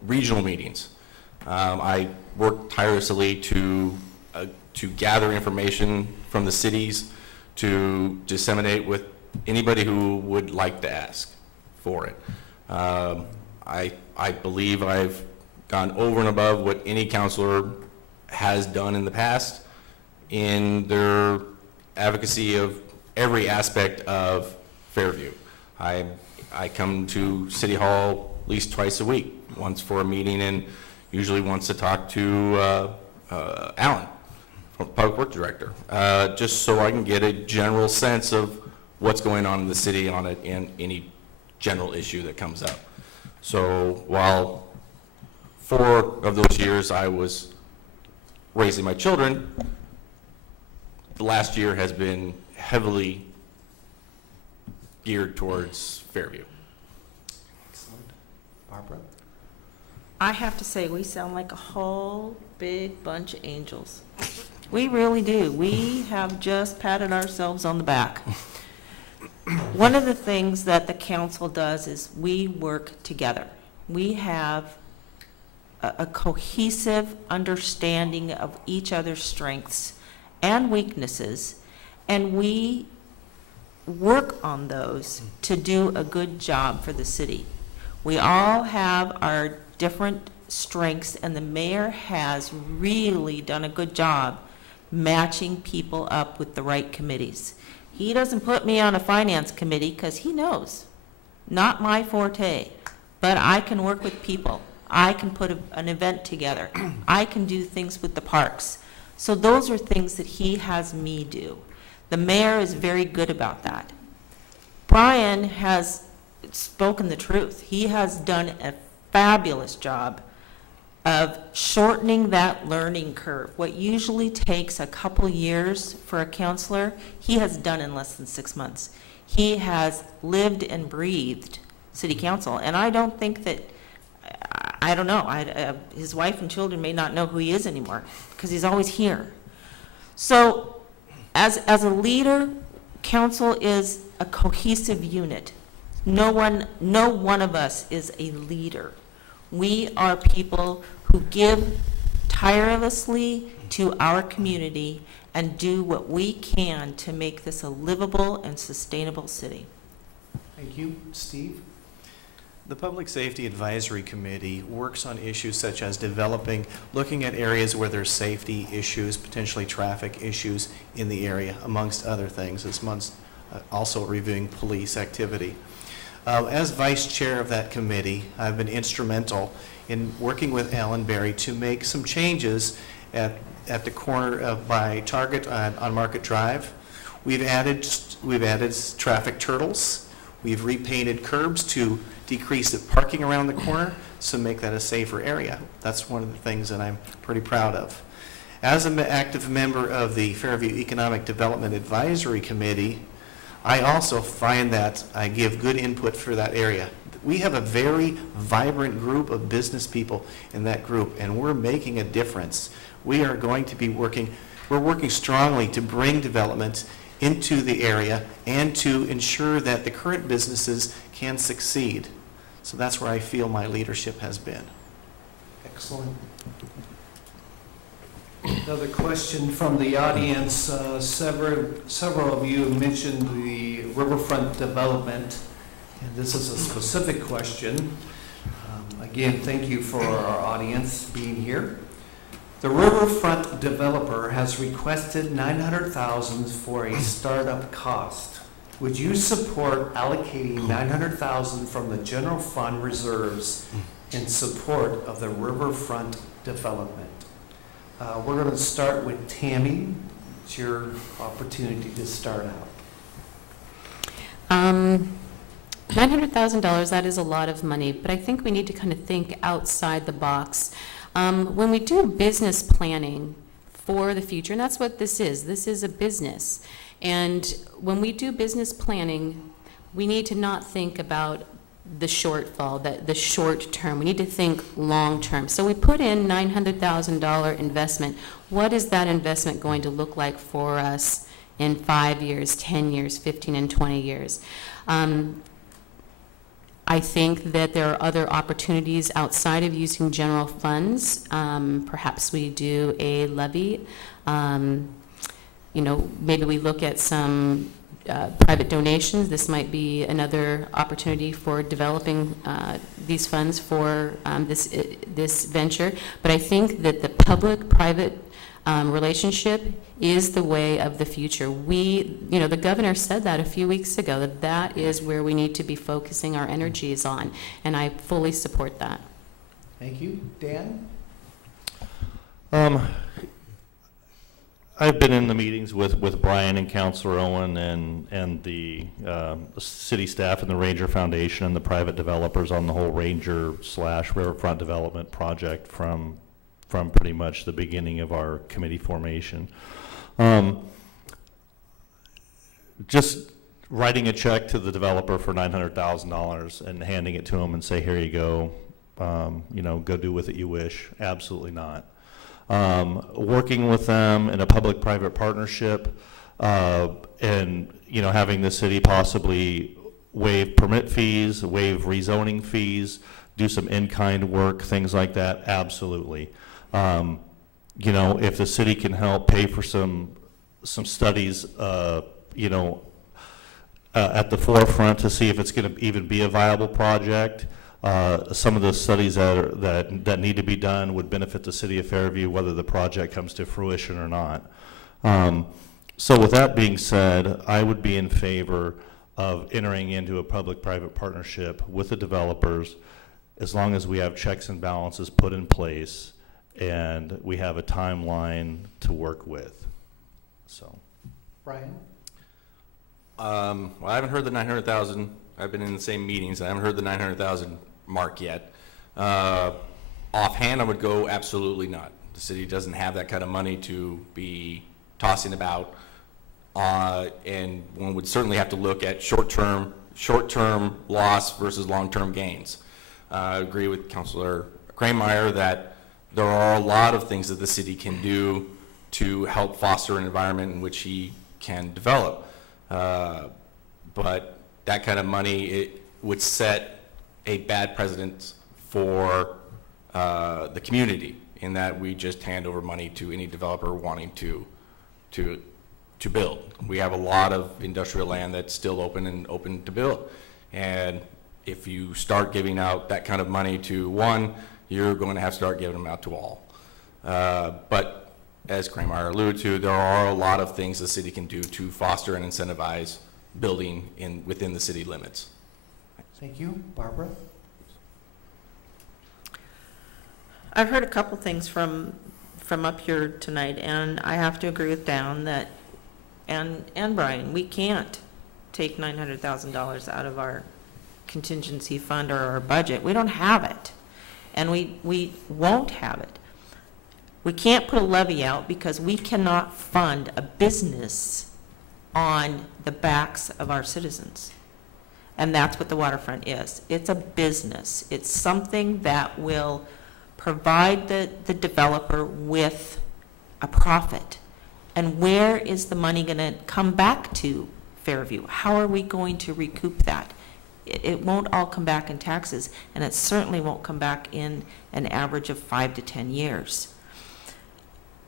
regional meetings. I work tirelessly to gather information from the cities to disseminate with anybody who would like to ask for it. I believe I've gone over and above what any counselor has done in the past in their advocacy of every aspect of Fairview. I come to City Hall at least twice a week, once for a meeting and usually once to talk to Alan, Public Works Director, just so I can get a general sense of what's going on in the city on it and any general issue that comes up. So while 4 of those years I was raising my children, the last year has been heavily geared towards Fairview. Excellent. Barbara? I have to say, we sound like a whole big bunch of angels. We really do. We have just patted ourselves on the back. One of the things that the council does is we work together. We have a cohesive understanding of each other's strengths and weaknesses, and we work on those to do a good job for the city. We all have our different strengths, and the mayor has really done a good job matching people up with the right committees. He doesn't put me on a finance committee because he knows, not my forte, but I can work with people. I can put an event together. I can do things with the parks. So those are things that he has me do. The mayor is very good about that. Brian has spoken the truth. He has done a fabulous job of shortening that learning curve. What usually takes a couple years for a counselor, he has done in less than 6 months. He has lived and breathed city council, and I don't think that, I don't know, his wife and children may not know who he is anymore, because he's always here. So, as a leader, council is a cohesive unit. No one of us is a leader. We are people who give tirelessly to our community and do what we can to make this a livable and sustainable city. Thank you. Steve? The Public Safety Advisory Committee works on issues such as looking at areas where there's safety issues, potentially traffic issues in the area, amongst other things, also reviewing police activity. As vice chair of that committee, I've been instrumental in working with Alan Berry to make some changes at the corner by Target on Market Drive. We've added traffic turtles. We've repainted curbs to decrease the parking around the corner, so make that a safer area. That's one of the things that I'm pretty proud of. As an active member of the Fairview Economic Development Advisory Committee, I also find that I give good input for that area. We have a very vibrant group of business people in that group, and we're making a difference. We are going to be working strongly to bring development into the area and to ensure that the current businesses can succeed. So that's where I feel my leadership has been. Excellent. Another question from the audience. Several of you mentioned the riverfront development, and this is a specific question. Again, thank you for our audience being here. The riverfront developer has requested $900,000 for a startup cost. Would you support allocating $900,000 from the general fund reserves in support of the riverfront development? We're going to start with Tammy. It's your opportunity to start out. $900,000, that is a lot of money, but I think we need to kind of think outside the box. When we do business planning for the future, and that's what this is a business. And when we do business planning, we need to not think about the shortfall, the short term. We need to think long term. So we put in $900,000 investment. What is that investment going to look like for us in 5 years, 10 years, 15 and 20 years? I think that there are other opportunities outside of using general funds. Perhaps we do a levy. Maybe we look at some private donations. This might be another opportunity for developing these funds for this venture. But I think that the public-private Relationship is the way of the future. The governor said that a few weeks ago, that is where we need to be focusing our energies on, and I fully support that. Thank you. Dan? I've been in the meetings with Brian and Councilor Owen and the city staff and the Ranger Foundation and the private developers on the whole Ranger/Riverfront development project from pretty much the beginning of our committee formation. Just writing a check to the developer for $900,000 and handing it to him and say, here you go, go do with it you wish, absolutely not. Working with them in a public-private partnership, and having the city possibly waive permit fees, waive rezoning fees, do some in-kind work, things like that, absolutely. If the city can help pay for some studies, at the forefront to see if it's going to even be a viable project. Some of the studies that need to be done would benefit the city of Fairview, whether the project comes to fruition or not. So with that being said, I would be in favor of entering into a public-private partnership with the developers as long as we have checks and balances put in place and we have a timeline to work with. So, Brian? Well, I haven't heard the 900,000. I've been in the same meetings. I haven't heard the 900,000 mark yet. Offhand, I would go absolutely not. The city doesn't have that kind of money to be tossing about, and one would certainly have to look at short-term loss versus long-term gains. I agree with Councilor Krameyer that there are a lot of things that the city can do to help foster an environment in which he can develop. But that kind of money, it would set a bad precedent for the community in that we just hand over money to any developer wanting to build. We have a lot of industrial land that's still open to build. And if you start giving out that kind of money to one, you're going to have to start giving them out to all. But as Krameyer alluded to, there are a lot of things the city can do to foster and incentivize building within the city limits. Thank you. Barbara? I've heard a couple things from up here tonight, and I have to agree with Dan that, and Brian, we can't take $900,000 out of our contingency fund or our budget. We don't have it, and we won't have it. We can't put a levy out because we cannot fund a business on the backs of our citizens. And that's what the waterfront is. It's a business. It's something that will provide the developer with a profit. And where is the money going to come back to Fairview? How are we going to recoup that? It won't all come back in taxes, and it certainly won't come back in an average of 5 to 10 years.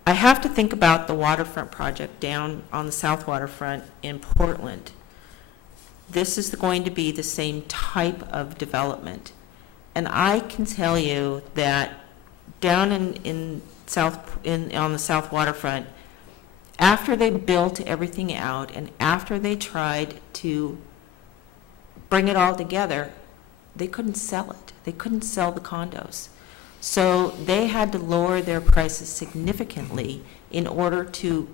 I have to think about the waterfront project down on the south waterfront in Portland. This is going to be the same type of development. And I can tell you that down on the south waterfront, after they built everything out and after they tried to bring it all together, they couldn't sell it. They couldn't sell the condos. So they had to lower their prices significantly in order to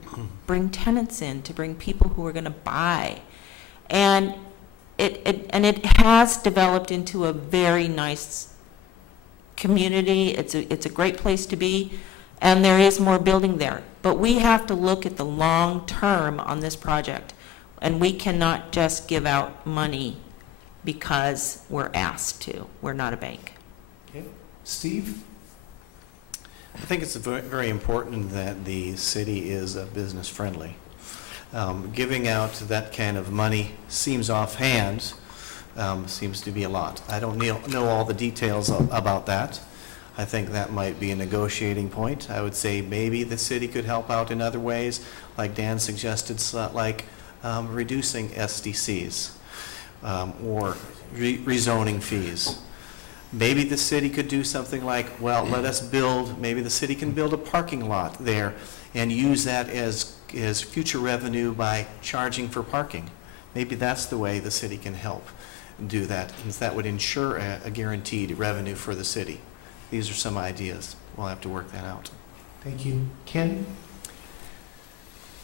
bring tenants in, to bring people who are going to buy. And it has developed into a very nice community. It's a great place to be, and there is more building there. But we have to look at the long term on this project, and we cannot just give out money because we're asked to. We're not a bank. Okay. Steve? I think it's very important that the city is business friendly. Giving out that kind of money seems offhand, seems to be a lot. I don't know all the details about that. I think that might be a negotiating point. I would say maybe the city could help out in other ways, like Dan suggested, like reducing SDCs or rezoning fees. Maybe the city could do something like, well, maybe the city can build a parking lot there and use that as future revenue by charging for parking. Maybe that's the way the city can help do that, and that would ensure a guaranteed revenue for the city. These are some ideas. We'll have to work that out. Thank you. Ken?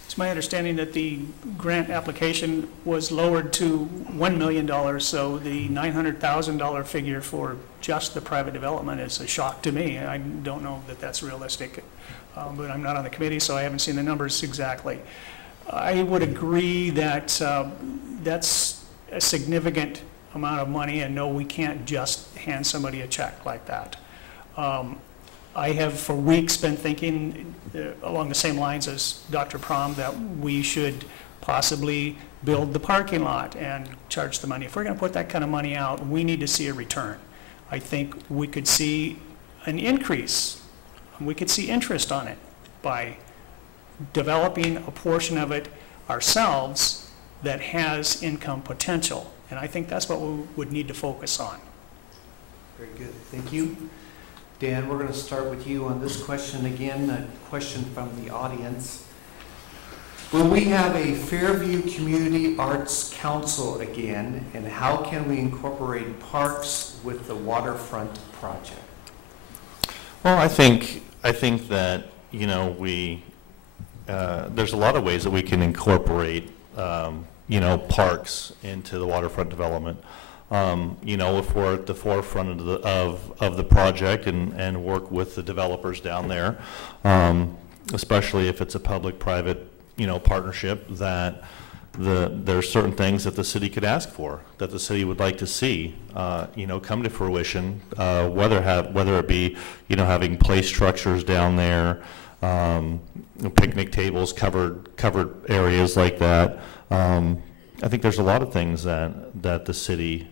It's my understanding that the grant application was lowered to $1 million, so the $900,000 figure for just the private development is a shock to me. I don't know that that's realistic, but I'm not on the committee, so I haven't seen the numbers exactly. I would agree that that's a significant amount of money, and no, we can't just hand somebody a check like that. I have for weeks been thinking along the same lines as Dr. Prom that we should possibly build the parking lot and charge the money. If we're going to put that kind of money out, we need to see a return. I think we could see an increase. We could see interest on it by developing a portion of it ourselves that has income potential. And I think that's what we would need to focus on. Very good. Thank you. Dan, we're going to start with you on this question again, a question from the audience. Will we have a Fairview Community Arts Council again, and how can we incorporate parks with the waterfront project? Well, I think that, you know, there's a lot of ways that we can incorporate, you know, parks into the waterfront development. You know, if we're at the forefront of the project and work with the developers down there, especially if it's a public-private, you know, partnership, that there's certain things that the city could ask for, that the city would like to see, you know, come to fruition, whether it be, you know, having play structures down there, picnic tables, covered areas like that. I think there's a lot of things that the city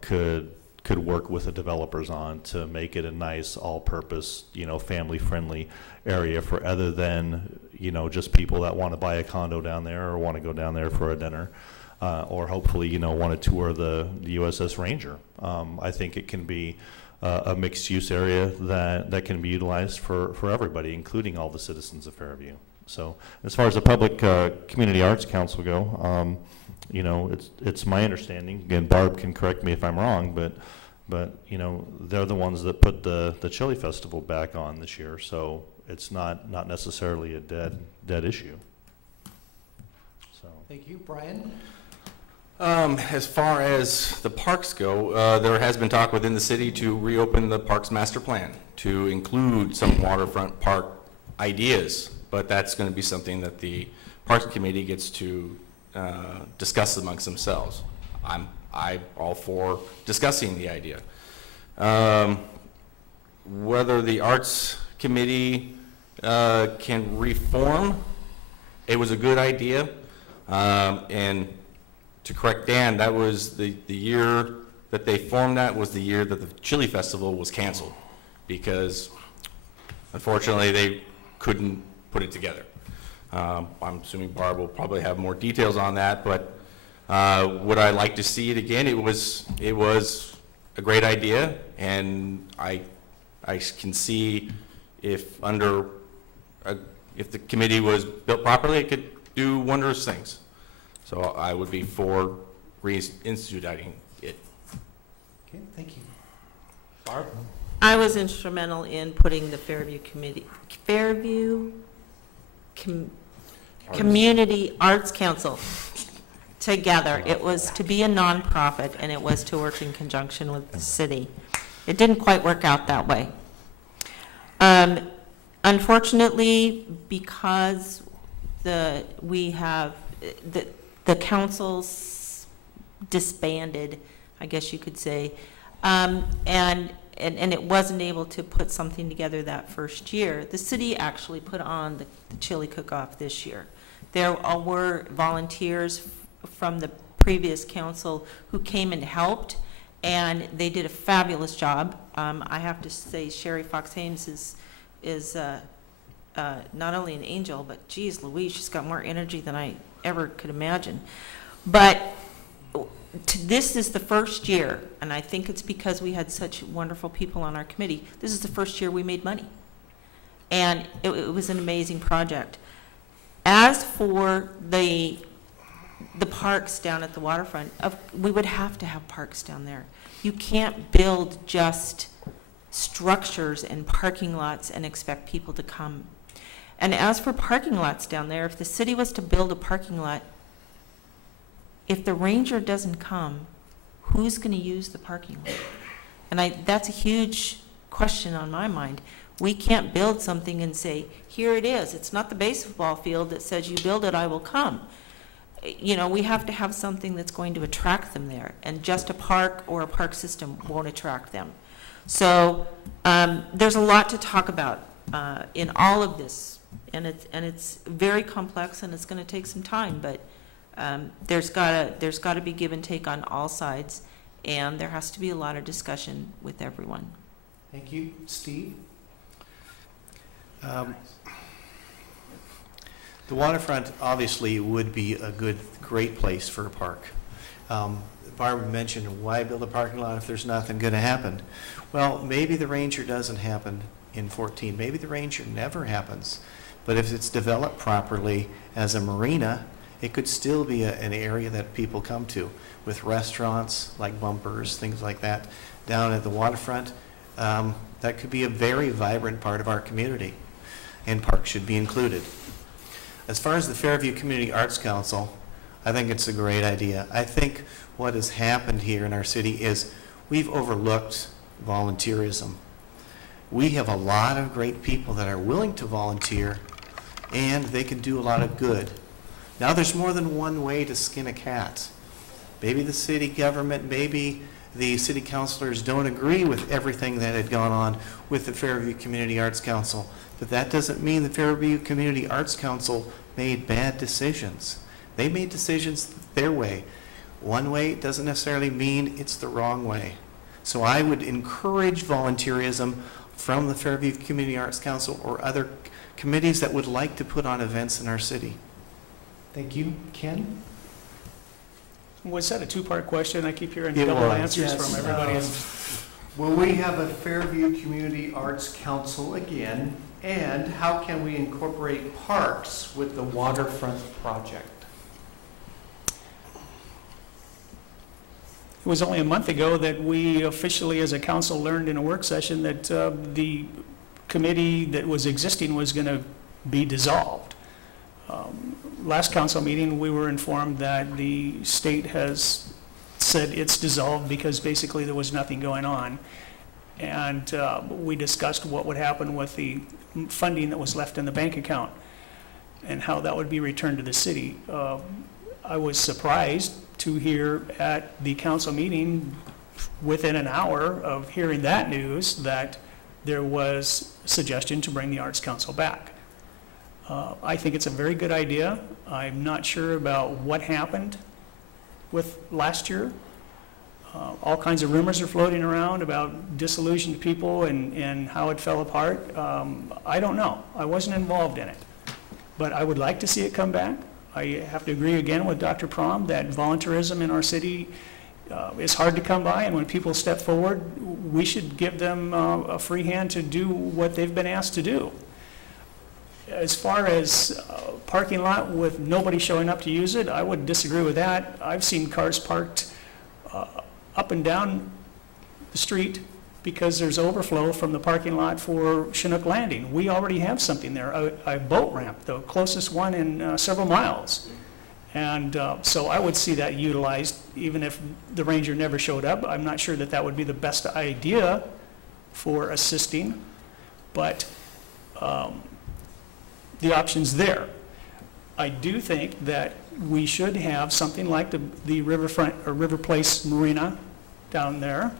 could work with the developers on to make it a nice, all-purpose, you know, family-friendly area for other than, you know, just people that want to buy a condo down there or want to go down there for a dinner, or hopefully, you know, want to tour the USS Ranger. I think it can be a mixed-use area that can be utilized for everybody, including all the citizens of Fairview. So as far as the Public Community Arts Council go, you know, it's my understanding, again, Barb can correct me if I'm wrong, but you know, they're the ones that put the Chili Festival back on this year, so it's not necessarily a dead issue. So. Thank you. Brian? As far as the parks go, there has been talk within the city to reopen the Parks Master Plan to include some waterfront park ideas, but that's going to be something that the Parks Committee gets to discuss amongst themselves. I'm all for discussing the idea. Whether the Arts Committee can reform, it was a good idea, and to correct Dan, that was the year that they formed that was the year that the Chili Festival was canceled, because unfortunately they couldn't put it together. I'm assuming Barb will probably have more details on that, but would I like to see it again? It was a great idea, and I can see if if the committee was built properly, it could do wondrous things. So I would be for reinstituting it. Okay, thank you. Barb? I was instrumental in putting the Fairview Community Arts Council together. It was to be a nonprofit, and it was to work in conjunction with the city. It didn't quite work out that way. Unfortunately, because the councils disbanded, I guess you could say, and it wasn't able to put something together that first year. The city actually put on the chili cook-off this year. There were volunteers from the previous council who came and helped, and they did a fabulous job. I have to say Sherry Fox Hames is not only an angel, but geez Louise, she's got more energy than I ever could imagine. But this is the first year, and I think it's because we had such wonderful people on our committee, this is the first year we made money. And it was an amazing project. As for the parks down at the waterfront, we would have to have parks down there. You can't build just structures and parking lots and expect people to come. And as for parking lots down there, if the city was to build a parking lot, if the ranger doesn't come, who's going to use the parking lot? And that's a huge question on my mind. We can't build something and say, here it is. It's not the baseball field that says, you build it, I will come. You know, we have to have something that's going to attract them there, and just a park or a park system won't attract them. So there's a lot to talk about in all of this, and it's very complex, and it's going to take some time, but there's got to be give and take on all sides, and there has to be a lot of discussion with everyone. Thank you. Steve? The waterfront obviously would be a great place for a park. Barbara mentioned, why build a parking lot if there's nothing going to happen? Well, maybe the Ranger doesn't happen in 14. Maybe the Ranger never happens. But if it's developed properly as a marina, it could still be an area that people come to, with restaurants like Bumpers, things like that, down at the waterfront. That could be a very vibrant part of our community, and parks should be included. As far as the Fairview Community Arts Council, I think it's a great idea. I think what has happened here in our city is we've overlooked volunteerism. We have a lot of great people that are willing to volunteer, and they can do a lot of good. Now there's more than one way to skin a cat. Maybe the city government, maybe the city councilors don't agree with everything that had gone on with the Fairview Community Arts Council, but that doesn't mean the Fairview Community Arts Council made bad decisions. They made decisions their way. One way doesn't necessarily mean it's the wrong way. So I would encourage volunteerism from the Fairview Community Arts Council or other committees that would like to put on events in our city. Thank you. Ken? Was that a two-part question? I keep hearing It double was. answers Yes, from everybody. Will we have a Fairview Community Arts Council again? And how can we incorporate parks with the waterfront project? It was only a month ago that we officially, as a council, learned in a work session that the committee that was existing was going to be dissolved. Last council meeting, we were informed that the state has said it's dissolved because basically there was nothing going on. And we discussed what would happen with the funding that was left in the bank account and how that would be returned to the city. I was surprised to hear at the council meeting, within an hour of hearing that news, that there was a suggestion to bring the Arts Council back. I think it's a very good idea. I'm not sure about what happened with last year. All kinds of rumors are floating around about disillusioned people and how it fell apart. I don't know. I wasn't involved in it. But I would like to see it come back. I have to agree again with Dr. Prom that volunteerism in our city is hard to come by, and when people step forward, we should give them a free hand to do what they've been asked to do. As far as parking lot with nobody showing up to use it, I would disagree with that. I've seen cars parked up and down the street because there's overflow from the parking lot for Chinook Landing. We already have something there, a boat ramp, the closest one in several miles. And so I would see that utilized even if the ranger never showed up. I'm not sure that that would be the best idea for assisting, but the option's there. I do think that we should have something like the Riverfront or River Place Marina down there.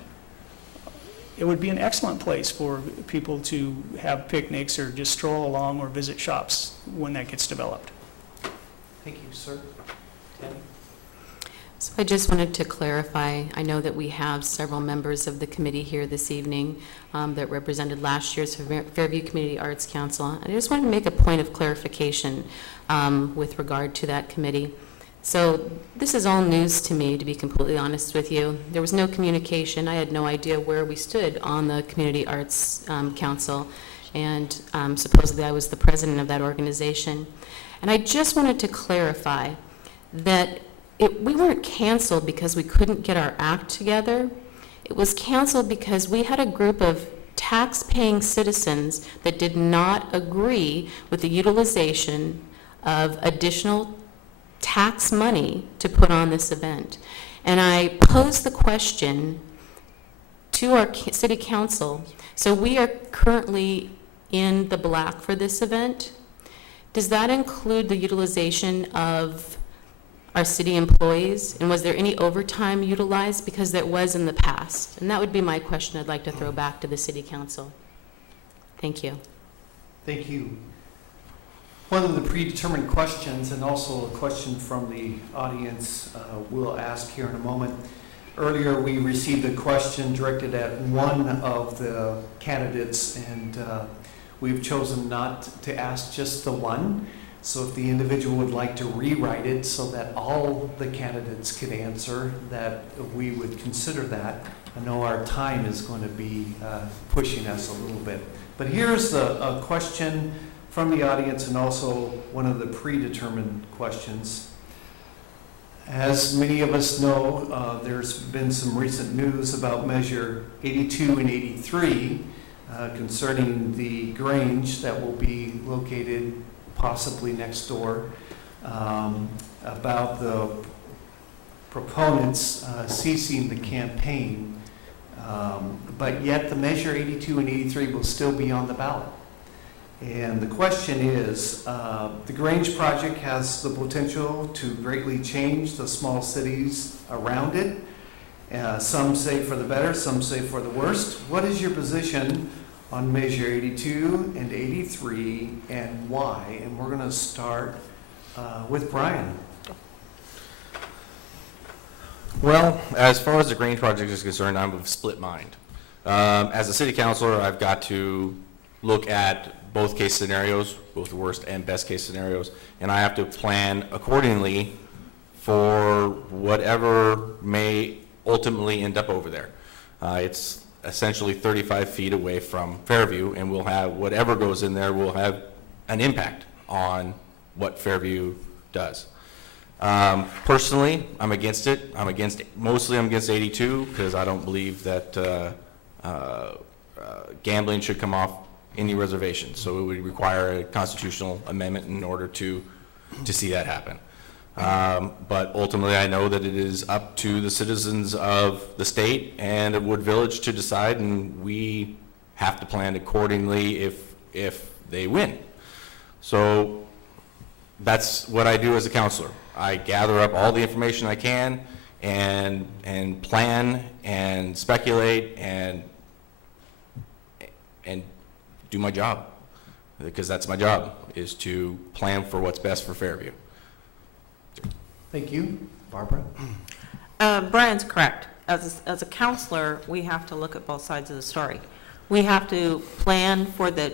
It would be an excellent place for people to have picnics or just stroll along or visit shops when that gets developed. Thank you, sir. Tammy? So I just wanted to clarify, I know that we have several members of the committee here this evening that represented last year's Fairview Community Arts Council. And I just wanted to make a point of clarification with regard to that committee. So this is all news to me, to be completely honest with you. There was no communication. I had no idea where we stood on the Community Arts Council, and supposedly I was the president of that organization. And I just wanted to clarify that we weren't canceled because we couldn't get our act together. It was canceled because we had a group of tax-paying citizens that did not agree with the utilization of additional tax money to put on this event. And I posed the question to our city council. So we are currently in the black for this event. Does that include the utilization of our city employees? And was there any overtime utilized? Because there was in the past. And that would be my question I'd like to throw back to the city council. Thank you. Thank you. One of the predetermined questions, and also a question from the audience, we'll ask here in a moment. Earlier, we received a question directed at one of the candidates, and we've chosen not to ask just the one. So if the individual would like to rewrite it so that all the candidates could answer, that we would consider that. I know our time is going to be pushing us a little bit. But here's a question from the audience, and also one of the predetermined questions. As many of us know, there's been some recent news about Measure 82 and 83 concerning the Grange that will be located possibly next door, about the proponents ceasing the campaign, but yet the Measure 82 and 83 will still be on the ballot. And the question is, the Grange project has the potential to greatly change the small cities around it. Some say for the better, some say for the worst. What is your position on Measure 82 and 83, and why? And we're going to start with Brian. Well, as far as the Grange project is concerned, I'm of split mind. As a city councilor, I've got to look at both case scenarios, both the worst and best case scenarios, and I have to plan accordingly for whatever may ultimately end up over there. It's essentially 35 feet away from Fairview, and we'll have whatever goes in there will have an impact on what Fairview does. Personally, I'm against it. I'm against 82 because I don't believe that gambling should come off any reservation. So it would require a constitutional amendment in order to see that happen. But ultimately, I know that it is up to the citizens of the state and of Wood Village to decide, and we have to plan accordingly if they win. So that's what I do as a counselor. I gather up all the information I can and plan and speculate and do my job, because that's my job, is to plan for what's best for Fairview. Thank you. Barbara? Brian's correct. As a counselor, we have to look at both sides of the story. We have to plan for the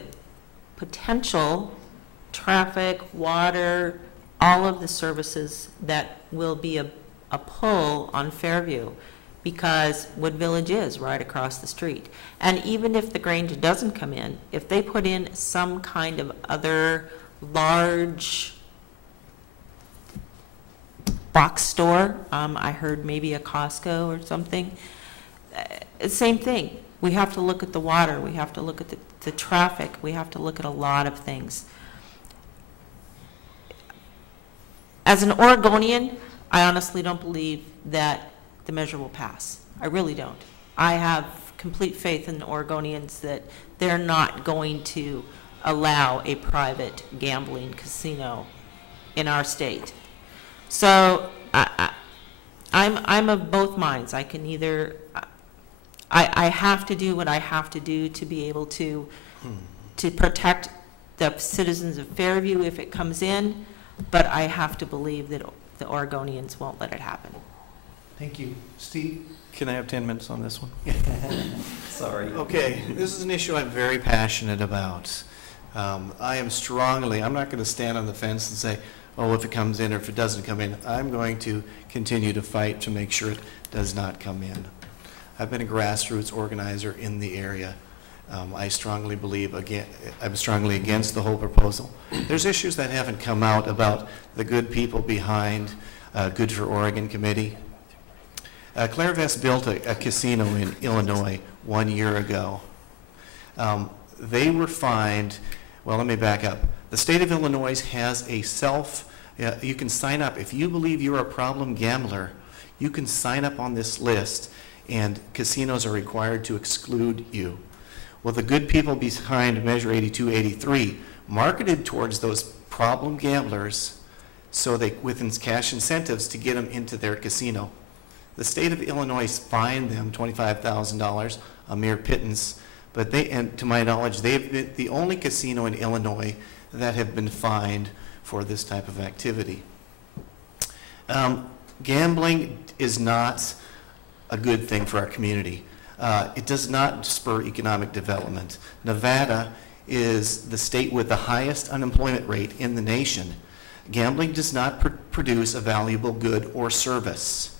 potential traffic, water, all of the services that will be a pull on Fairview, because Wood Village is right across the street. And even if the Grange doesn't come in, if they put in some kind of other large box store, I heard maybe a Costco or something, same thing. We have to look at the water, we have to look at the traffic, we have to look at a lot of things. As an Oregonian, I honestly don't believe that the measure will pass. I really don't. I have complete faith in the Oregonians that they're not going to allow a private gambling casino in our state. So I'm of both minds. I can either, I have to do what I have to do to be able to protect the citizens of Fairview if it comes in, but I have to believe that the Oregonians won't let it happen. Thank you. Steve? Can I have 10 minutes on this one? Sorry. Okay, this is an issue I'm very passionate about. I am strongly, I'm not going to stand on the fence and say, oh, if it comes in or if it doesn't come in. I'm going to continue to fight to make sure it does not come in. I've been a grassroots organizer in the area. I strongly believe, again, I'm strongly against the whole proposal. There's issues that haven't come out about the good people behind Good for Oregon Committee. Clairvest built a casino in Illinois 1 year ago. They were fined, well, let me back up. The state of Illinois has a you can sign up. If you believe you're a problem gambler, you can sign up on this list, and casinos are required to exclude you. Well, the good people behind Measure 8283 marketed towards those problem gamblers so they, with cash incentives to get them into their casino. The state of Illinois fined them $25,000, a mere pittance, but and to my knowledge, they've been the only casino in Illinois that have been fined for this type of activity. Gambling is not a good thing for our community. It does not spur economic development. Nevada is the state with the highest unemployment rate in the nation. Gambling does not produce a valuable good or service.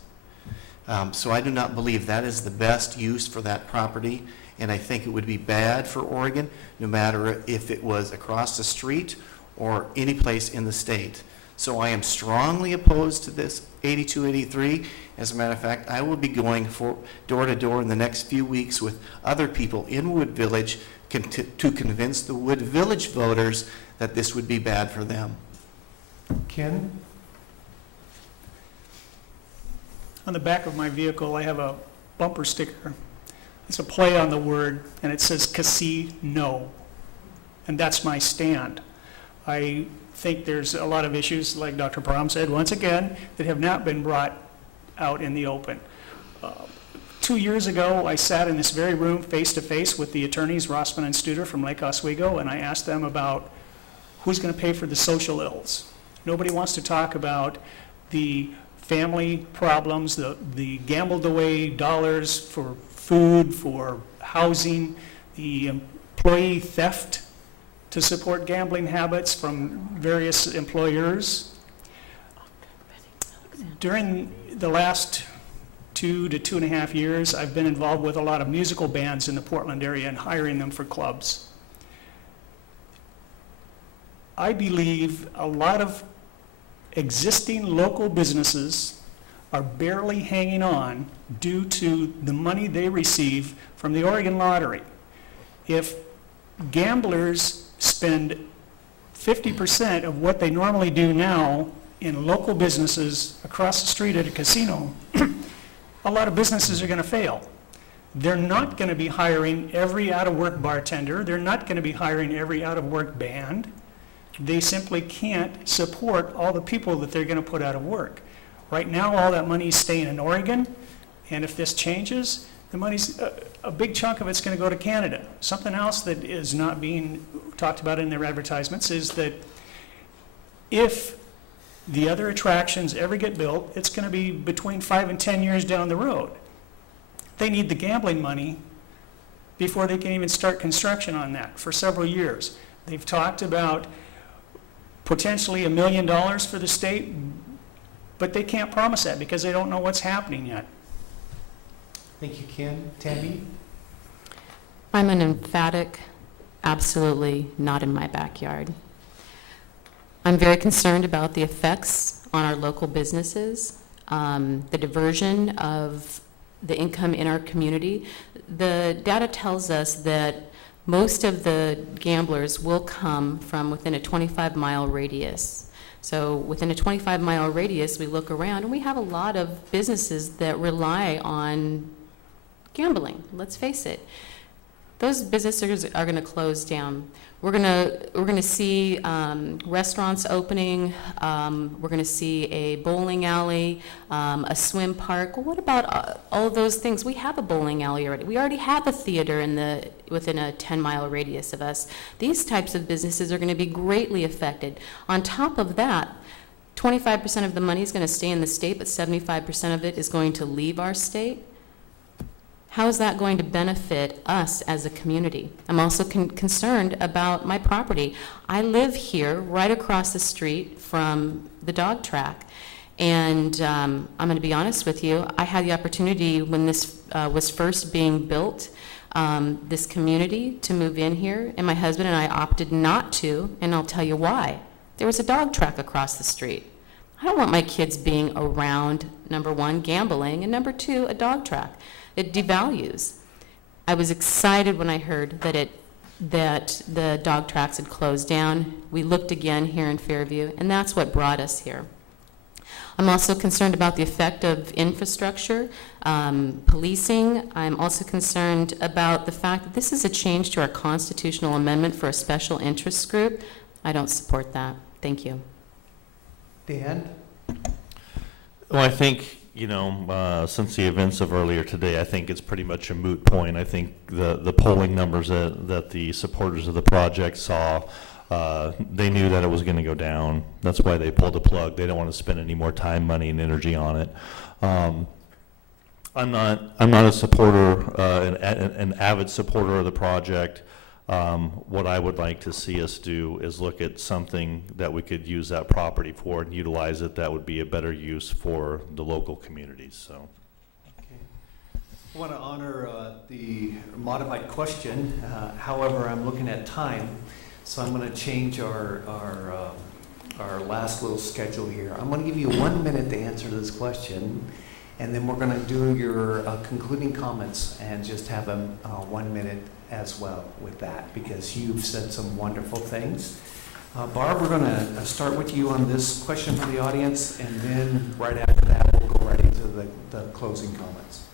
So I do not believe that is the best use for that property, and I think it would be bad for Oregon, no matter if it was across the street or any place in the state. So I am strongly opposed to this 8283. As a matter of fact, I will be going door to door in the next few weeks with other people in Wood Village to convince the Wood Village voters that this would be bad for them. Ken? On the back of my vehicle, I have a bumper sticker. It's a play on the word, and it says casino, and that's my stand. I think there's a lot of issues, like Dr. Prom said, once again, that have not been brought out in the open. 2 years ago, I sat in this very room face-to-face with the attorneys, Rossman and Studer from Lake Oswego, and I asked them about who's going to pay for the social ills. Nobody wants to talk about the family problems, the gambled away dollars for food, for housing, the employee theft to support gambling habits from various employers. During the last 2 to 2.5 years, I've been involved with a lot of musical bands in the Portland area and hiring them for clubs. I believe a lot of existing local businesses are barely hanging on due to the money they receive from the Oregon Lottery. If gamblers spend 50% of what they normally do now in local businesses across the street at a casino, a lot of businesses are going to fail. They're not going to be hiring every out-of-work bartender. They're not going to be hiring every out-of-work band. They simply can't support all the people that they're going to put out of work. Right now, all that money is staying in Oregon, and if this changes, the money's, a big chunk of it's going to go to Canada. Something else that is not being talked about in their advertisements is that if the other attractions ever get built, it's going to be between 5 and 10 years down the road. They need the gambling money before they can even start construction on that for several years. They've talked about potentially $1 million for the state, but they can't promise that because they don't know what's happening yet. Thank you, Ken. Tammy? I'm an emphatic, absolutely not in my backyard. I'm very concerned about the effects on our local businesses, the diversion of the income in our community. The data tells us that most of the gamblers will come from within a 25-mile radius. So within a 25-mile radius, we look around, and we have a lot of businesses that rely on gambling. Let's face it. Those businesses are going to close down. We're going to see restaurants opening. We're going to see a bowling alley, a swim park. Well, what about all of those things? We have a bowling alley already. We already have a theater within a 10-mile radius of us. These types of businesses are going to be greatly affected. On top of that, 25% of the money is going to stay in the state, but 75% of it is going to leave our state. How is that going to benefit us as a community? I'm also concerned about my property. I live here right across the street from the dog track. And I'm going to be honest with you, I had the opportunity when this was first being built, this community, to move in here, and my husband and I opted not to, and I'll tell you why. There was a dog track across the street. I don't want my kids being around, number one, gambling, and number two, a dog track. It devalues. I was excited when I heard that the dog tracks had closed down. We looked again here in Fairview, and that's what brought us here. I'm also concerned about the effect of infrastructure, policing. I'm also concerned about the fact that this is a change to our constitutional amendment for a special interest group. I don't support that. Thank you. Dan? Well, I think, since the events of earlier today, I think it's pretty much a moot point. I think the polling numbers that the supporters of the project saw, they knew that it was going to go down. That's why they pulled the plug. They don't want to spend any more time, money, and energy on it. I'm not a supporter, an avid supporter of the project. What I would like to see us do is look at something that we could use that property for and utilize it that would be a better use for the local communities. So, I want to honor the modified question. However, I'm looking at time, so I'm going to change our last little schedule here. I'm going to give you 1 minute to answer this question, and then we're going to do your concluding comments and just have a 1 minute as well with that, because you've said some wonderful things. Barb, we're going to start with you on this question from the audience, and then right after that, we'll go right into the closing comments.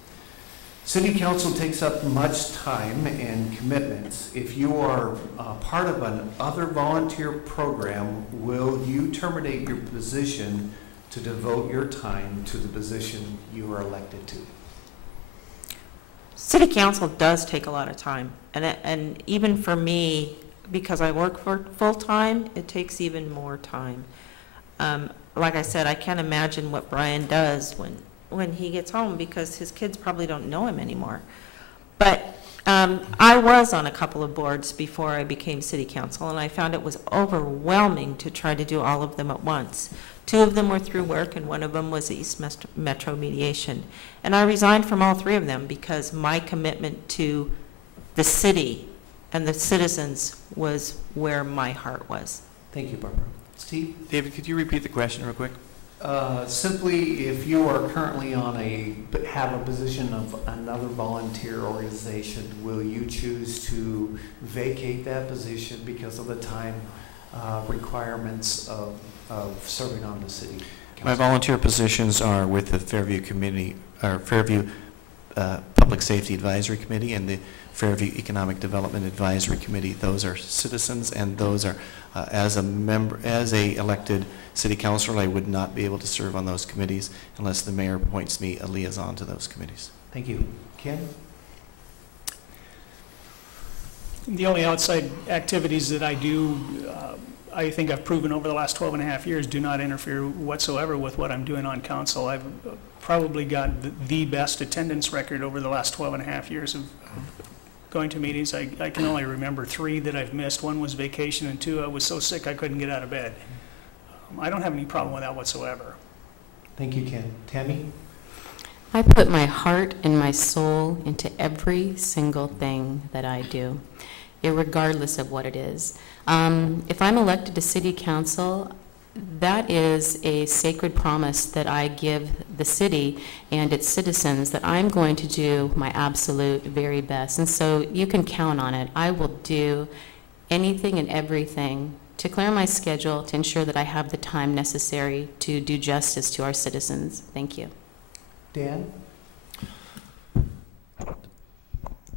City Council takes up much time and commitments. If you are part of an other volunteer program, will you terminate your position to devote your time to the position you are elected to? City council does take a lot of time, and even for me, because I work for full-time, it takes even more time. Like I said, I can't imagine what Brian does when he gets home, because his kids probably don't know him anymore. But I was on a couple of boards before I became city council, and I found it was overwhelming to try to do all of them at once. 2 of them were through work, and 1 of them was East Metro Mediation. And I resigned from all 3 of them because my commitment to the city and the citizens was where my heart was. Thank you, Barbara. Steve? David, could you repeat the question real quick? Simply, if you are currently have a position of another volunteer organization, will you choose to vacate that position because of the time requirements of serving on the city council? My volunteer positions are with the Fairview Committee, or Fairview Public Safety Advisory Committee and the Fairview Economic Development Advisory Committee. Those are citizens, and those are, as a elected city councilor, I would not be able to serve on those committees unless the mayor appoints me a liaison to those committees. Thank you. Ken? The only outside activities that I do, I think I've proven over the last 12 and a half years, do not interfere whatsoever with what I'm doing on council. I've probably got the best attendance record over the last 12 and a half years of going to meetings. I can only remember 3 that I've missed. 1 was vacation, and 2, I was so sick I couldn't get out of bed. I don't have any problem with that whatsoever. Thank you, Ken. Tammy? I put my heart and my soul into every single thing that I do, irregardless of what it is. If I'm elected to city council, that is a sacred promise that I give the city and its citizens, that I'm going to do my absolute very best. And so you can count on it. I will do anything and everything to clear my schedule to ensure that I have the time necessary to do justice to our citizens. Thank you. Dan?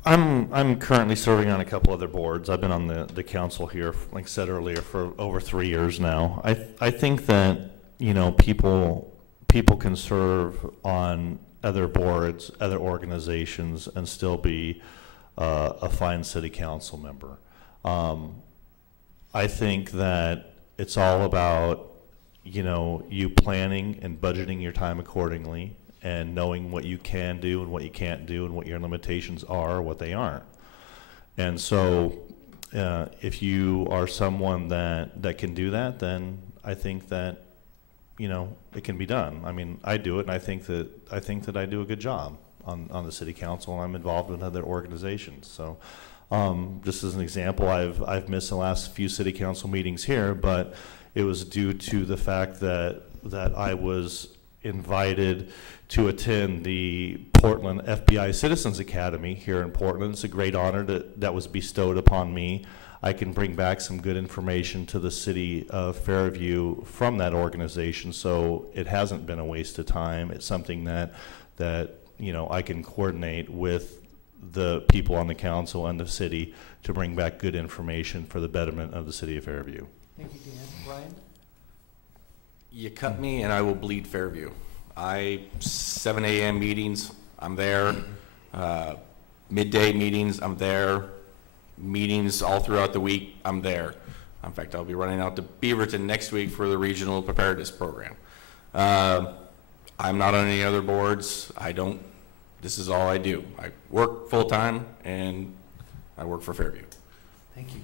I'm currently serving on a couple other boards. I've been on the council here, like I said earlier, for over 3 years now. I think that, people can serve on other boards, other organizations, and still be a fine city council member. I think that it's all about, you planning and budgeting your time accordingly, and knowing what you can do and what you can't do and what your limitations are or what they aren't. And so if you are someone that can do that, then I think that, you know, it can be done. I mean, I do it, and I think that I do a good job on the city council, and I'm involved with other organizations. So just as an example, I've missed the last few city council meetings here, but it was due to the fact that I was invited to attend the Portland FBI Citizens Academy here in Portland. It's a great honor that was bestowed upon me. I can bring back some good information to the city of Fairview from that organization, so it hasn't been a waste of time. It's something that you know, I can coordinate with the people on the council and the city to bring back good information for the betterment of the city of Fairview. Thank you, Dan. Brian? You cut me and I will bleed Fairview. 7 a.m. meetings, I'm there. Midday meetings, I'm there. Meetings all throughout the week, I'm there. In fact, I'll be running out to Beaverton next week for the regional preparedness program. I'm not on any other boards. This is all I do. I work full-time and I work for Fairview. Thank you.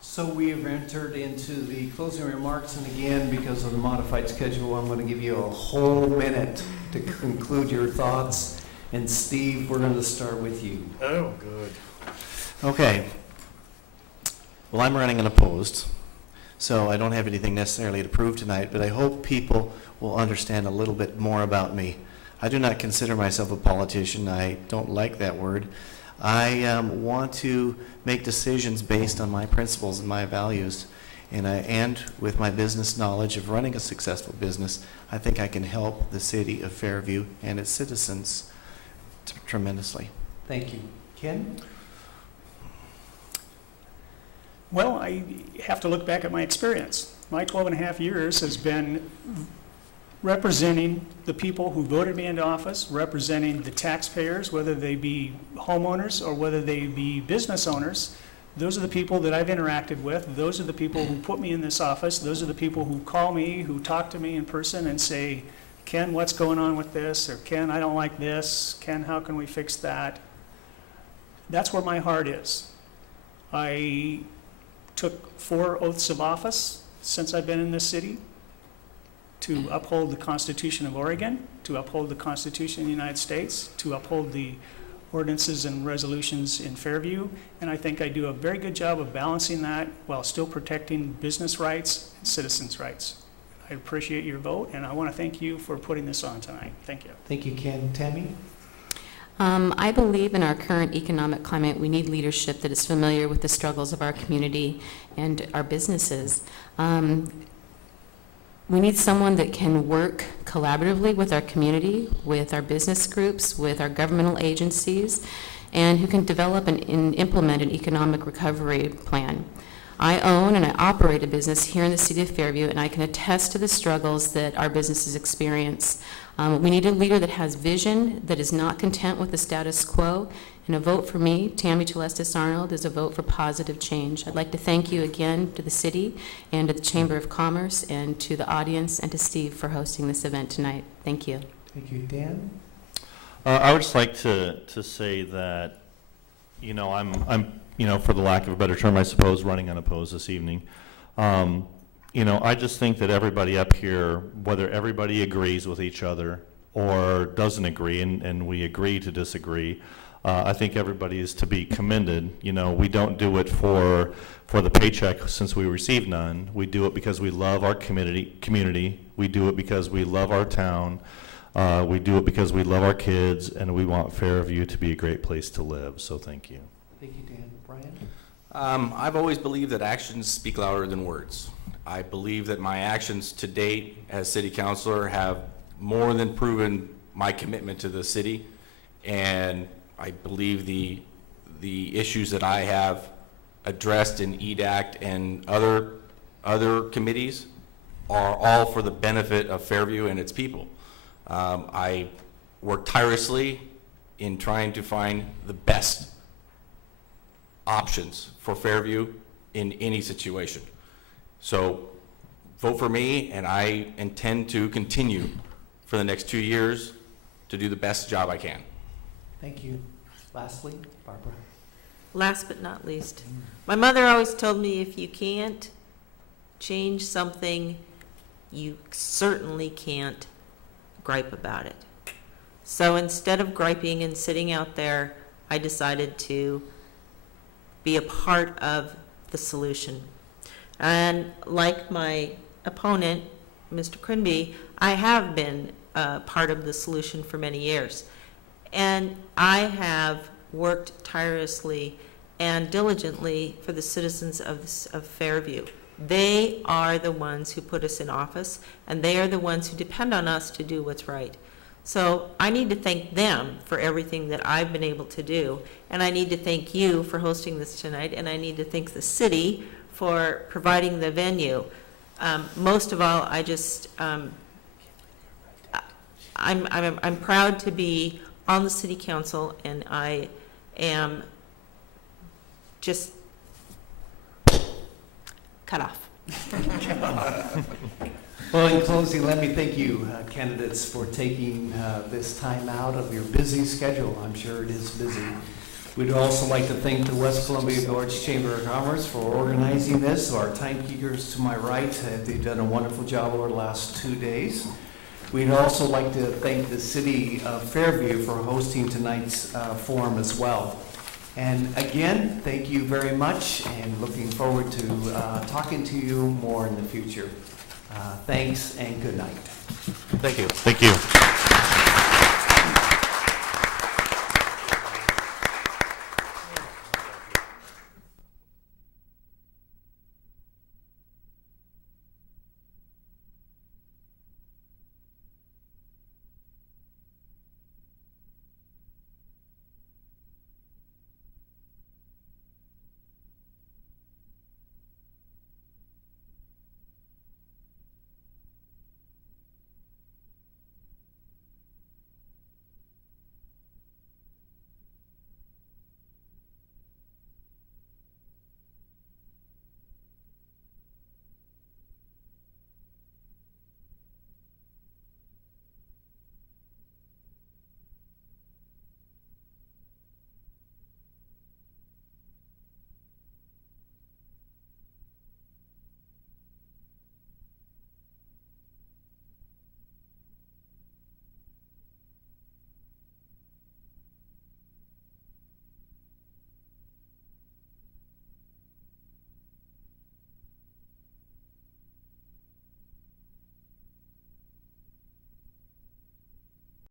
So we have entered into the closing remarks, and again, because of the modified schedule, I'm going to give you a whole minute to conclude your thoughts. And Steve, we're going to start with you. Oh, good. Okay. Well, I'm running unopposed, so I don't have anything necessarily to prove tonight, but I hope people will understand a little bit more about me. I do not consider myself a politician. I don't like that word. I want to make decisions based on my principles and my values, and with my business knowledge of running a successful business, I think I can help the city of Fairview and its citizens tremendously. Thank you. Ken? Well, I have to look back at my experience. My 12 and a half years has been representing the people who voted me into office, representing the taxpayers, whether they be homeowners or whether they be business owners. Those are the people that I've interacted with. Those are the people who put me in this office. Those are the people who call me, who talk to me in person and say, Ken, what's going on with this? Or Ken, I don't like this. Ken, how can we fix that? That's where my heart is. I took 4 oaths of office since I've been in this city to uphold the Constitution of Oregon, to uphold the Constitution of the United States, to uphold the ordinances and resolutions in Fairview, and I think I do a very good job of balancing that while still protecting business rights and citizens' rights. I appreciate your vote, and I want to thank you for putting this on tonight. Thank you. Thank you, Ken. Tammy? I believe in our current economic climate, we need leadership that is familiar with the struggles of our community and our businesses. We need someone that can work collaboratively with our community, with our business groups, with our governmental agencies, and who can develop and implement an economic recovery plan. I own and I operate a business here in the city of Fairview, and I can attest to the struggles that our businesses experience. We need a leader that has vision, that is not content with the status quo, and a vote for me, Tammy Celestis Arnold, is a vote for positive change. I'd like to thank you again to the city and to the Chamber of Commerce and to the audience and to Steve for hosting this event tonight. Thank you. Thank you, Dan? I would just like to say that, you know, I'm you know, for the lack of a better term, I suppose, running unopposed this evening. You know, I just think that everybody up here, whether everybody agrees with each other or doesn't agree, and we agree to disagree, I think everybody is to be commended. You know, we don't do it for the paycheck since we receive none. We do it because we love our community. We do it because we love our town. We do it because we love our kids, and we want Fairview to be a great place to live. So thank you. Thank you, Dan. Brian? I've always believed that actions speak louder than words. I believe that my actions to date as city councilor have more than proven my commitment to the city, and I believe the issues that I have addressed in EDACT and other committees are all for the benefit of Fairview and its people. I work tirelessly in trying to find the best options for Fairview in any situation. So vote for me, and I intend to continue for the next 2 years to do the best job I can. Thank you. Lastly, Barbara. Last but not least, my mother always told me if you can't change something, you certainly can't gripe about it. So instead of griping and sitting out there, I decided to be a part of the solution. And like my opponent, Mr. Quinby, I have been part of the solution for many years. And I have worked tirelessly and diligently for the citizens of Fairview. They are the ones who put us in office, and they are the ones who depend on us to do what's right. So I need to thank them for everything that I've been able to do, and I need to thank you for hosting this tonight, and I need to thank the city for providing the venue. Most of all, I just, I'm proud to be on the city council, and I am just cut off. Well, in closing, let me thank you, candidates, for taking this time out of your busy schedule. I'm sure it is busy. We'd also like to thank the West Columbia Gorge Chamber of Commerce for organizing this. Our timekeepers to my right, they've done a wonderful job over the last 2 days. We'd also like to thank the city of Fairview for hosting tonight's forum as well. And again, thank you very much, and looking forward to talking to you more in the future. Thanks and good night. Thank you. Thank you.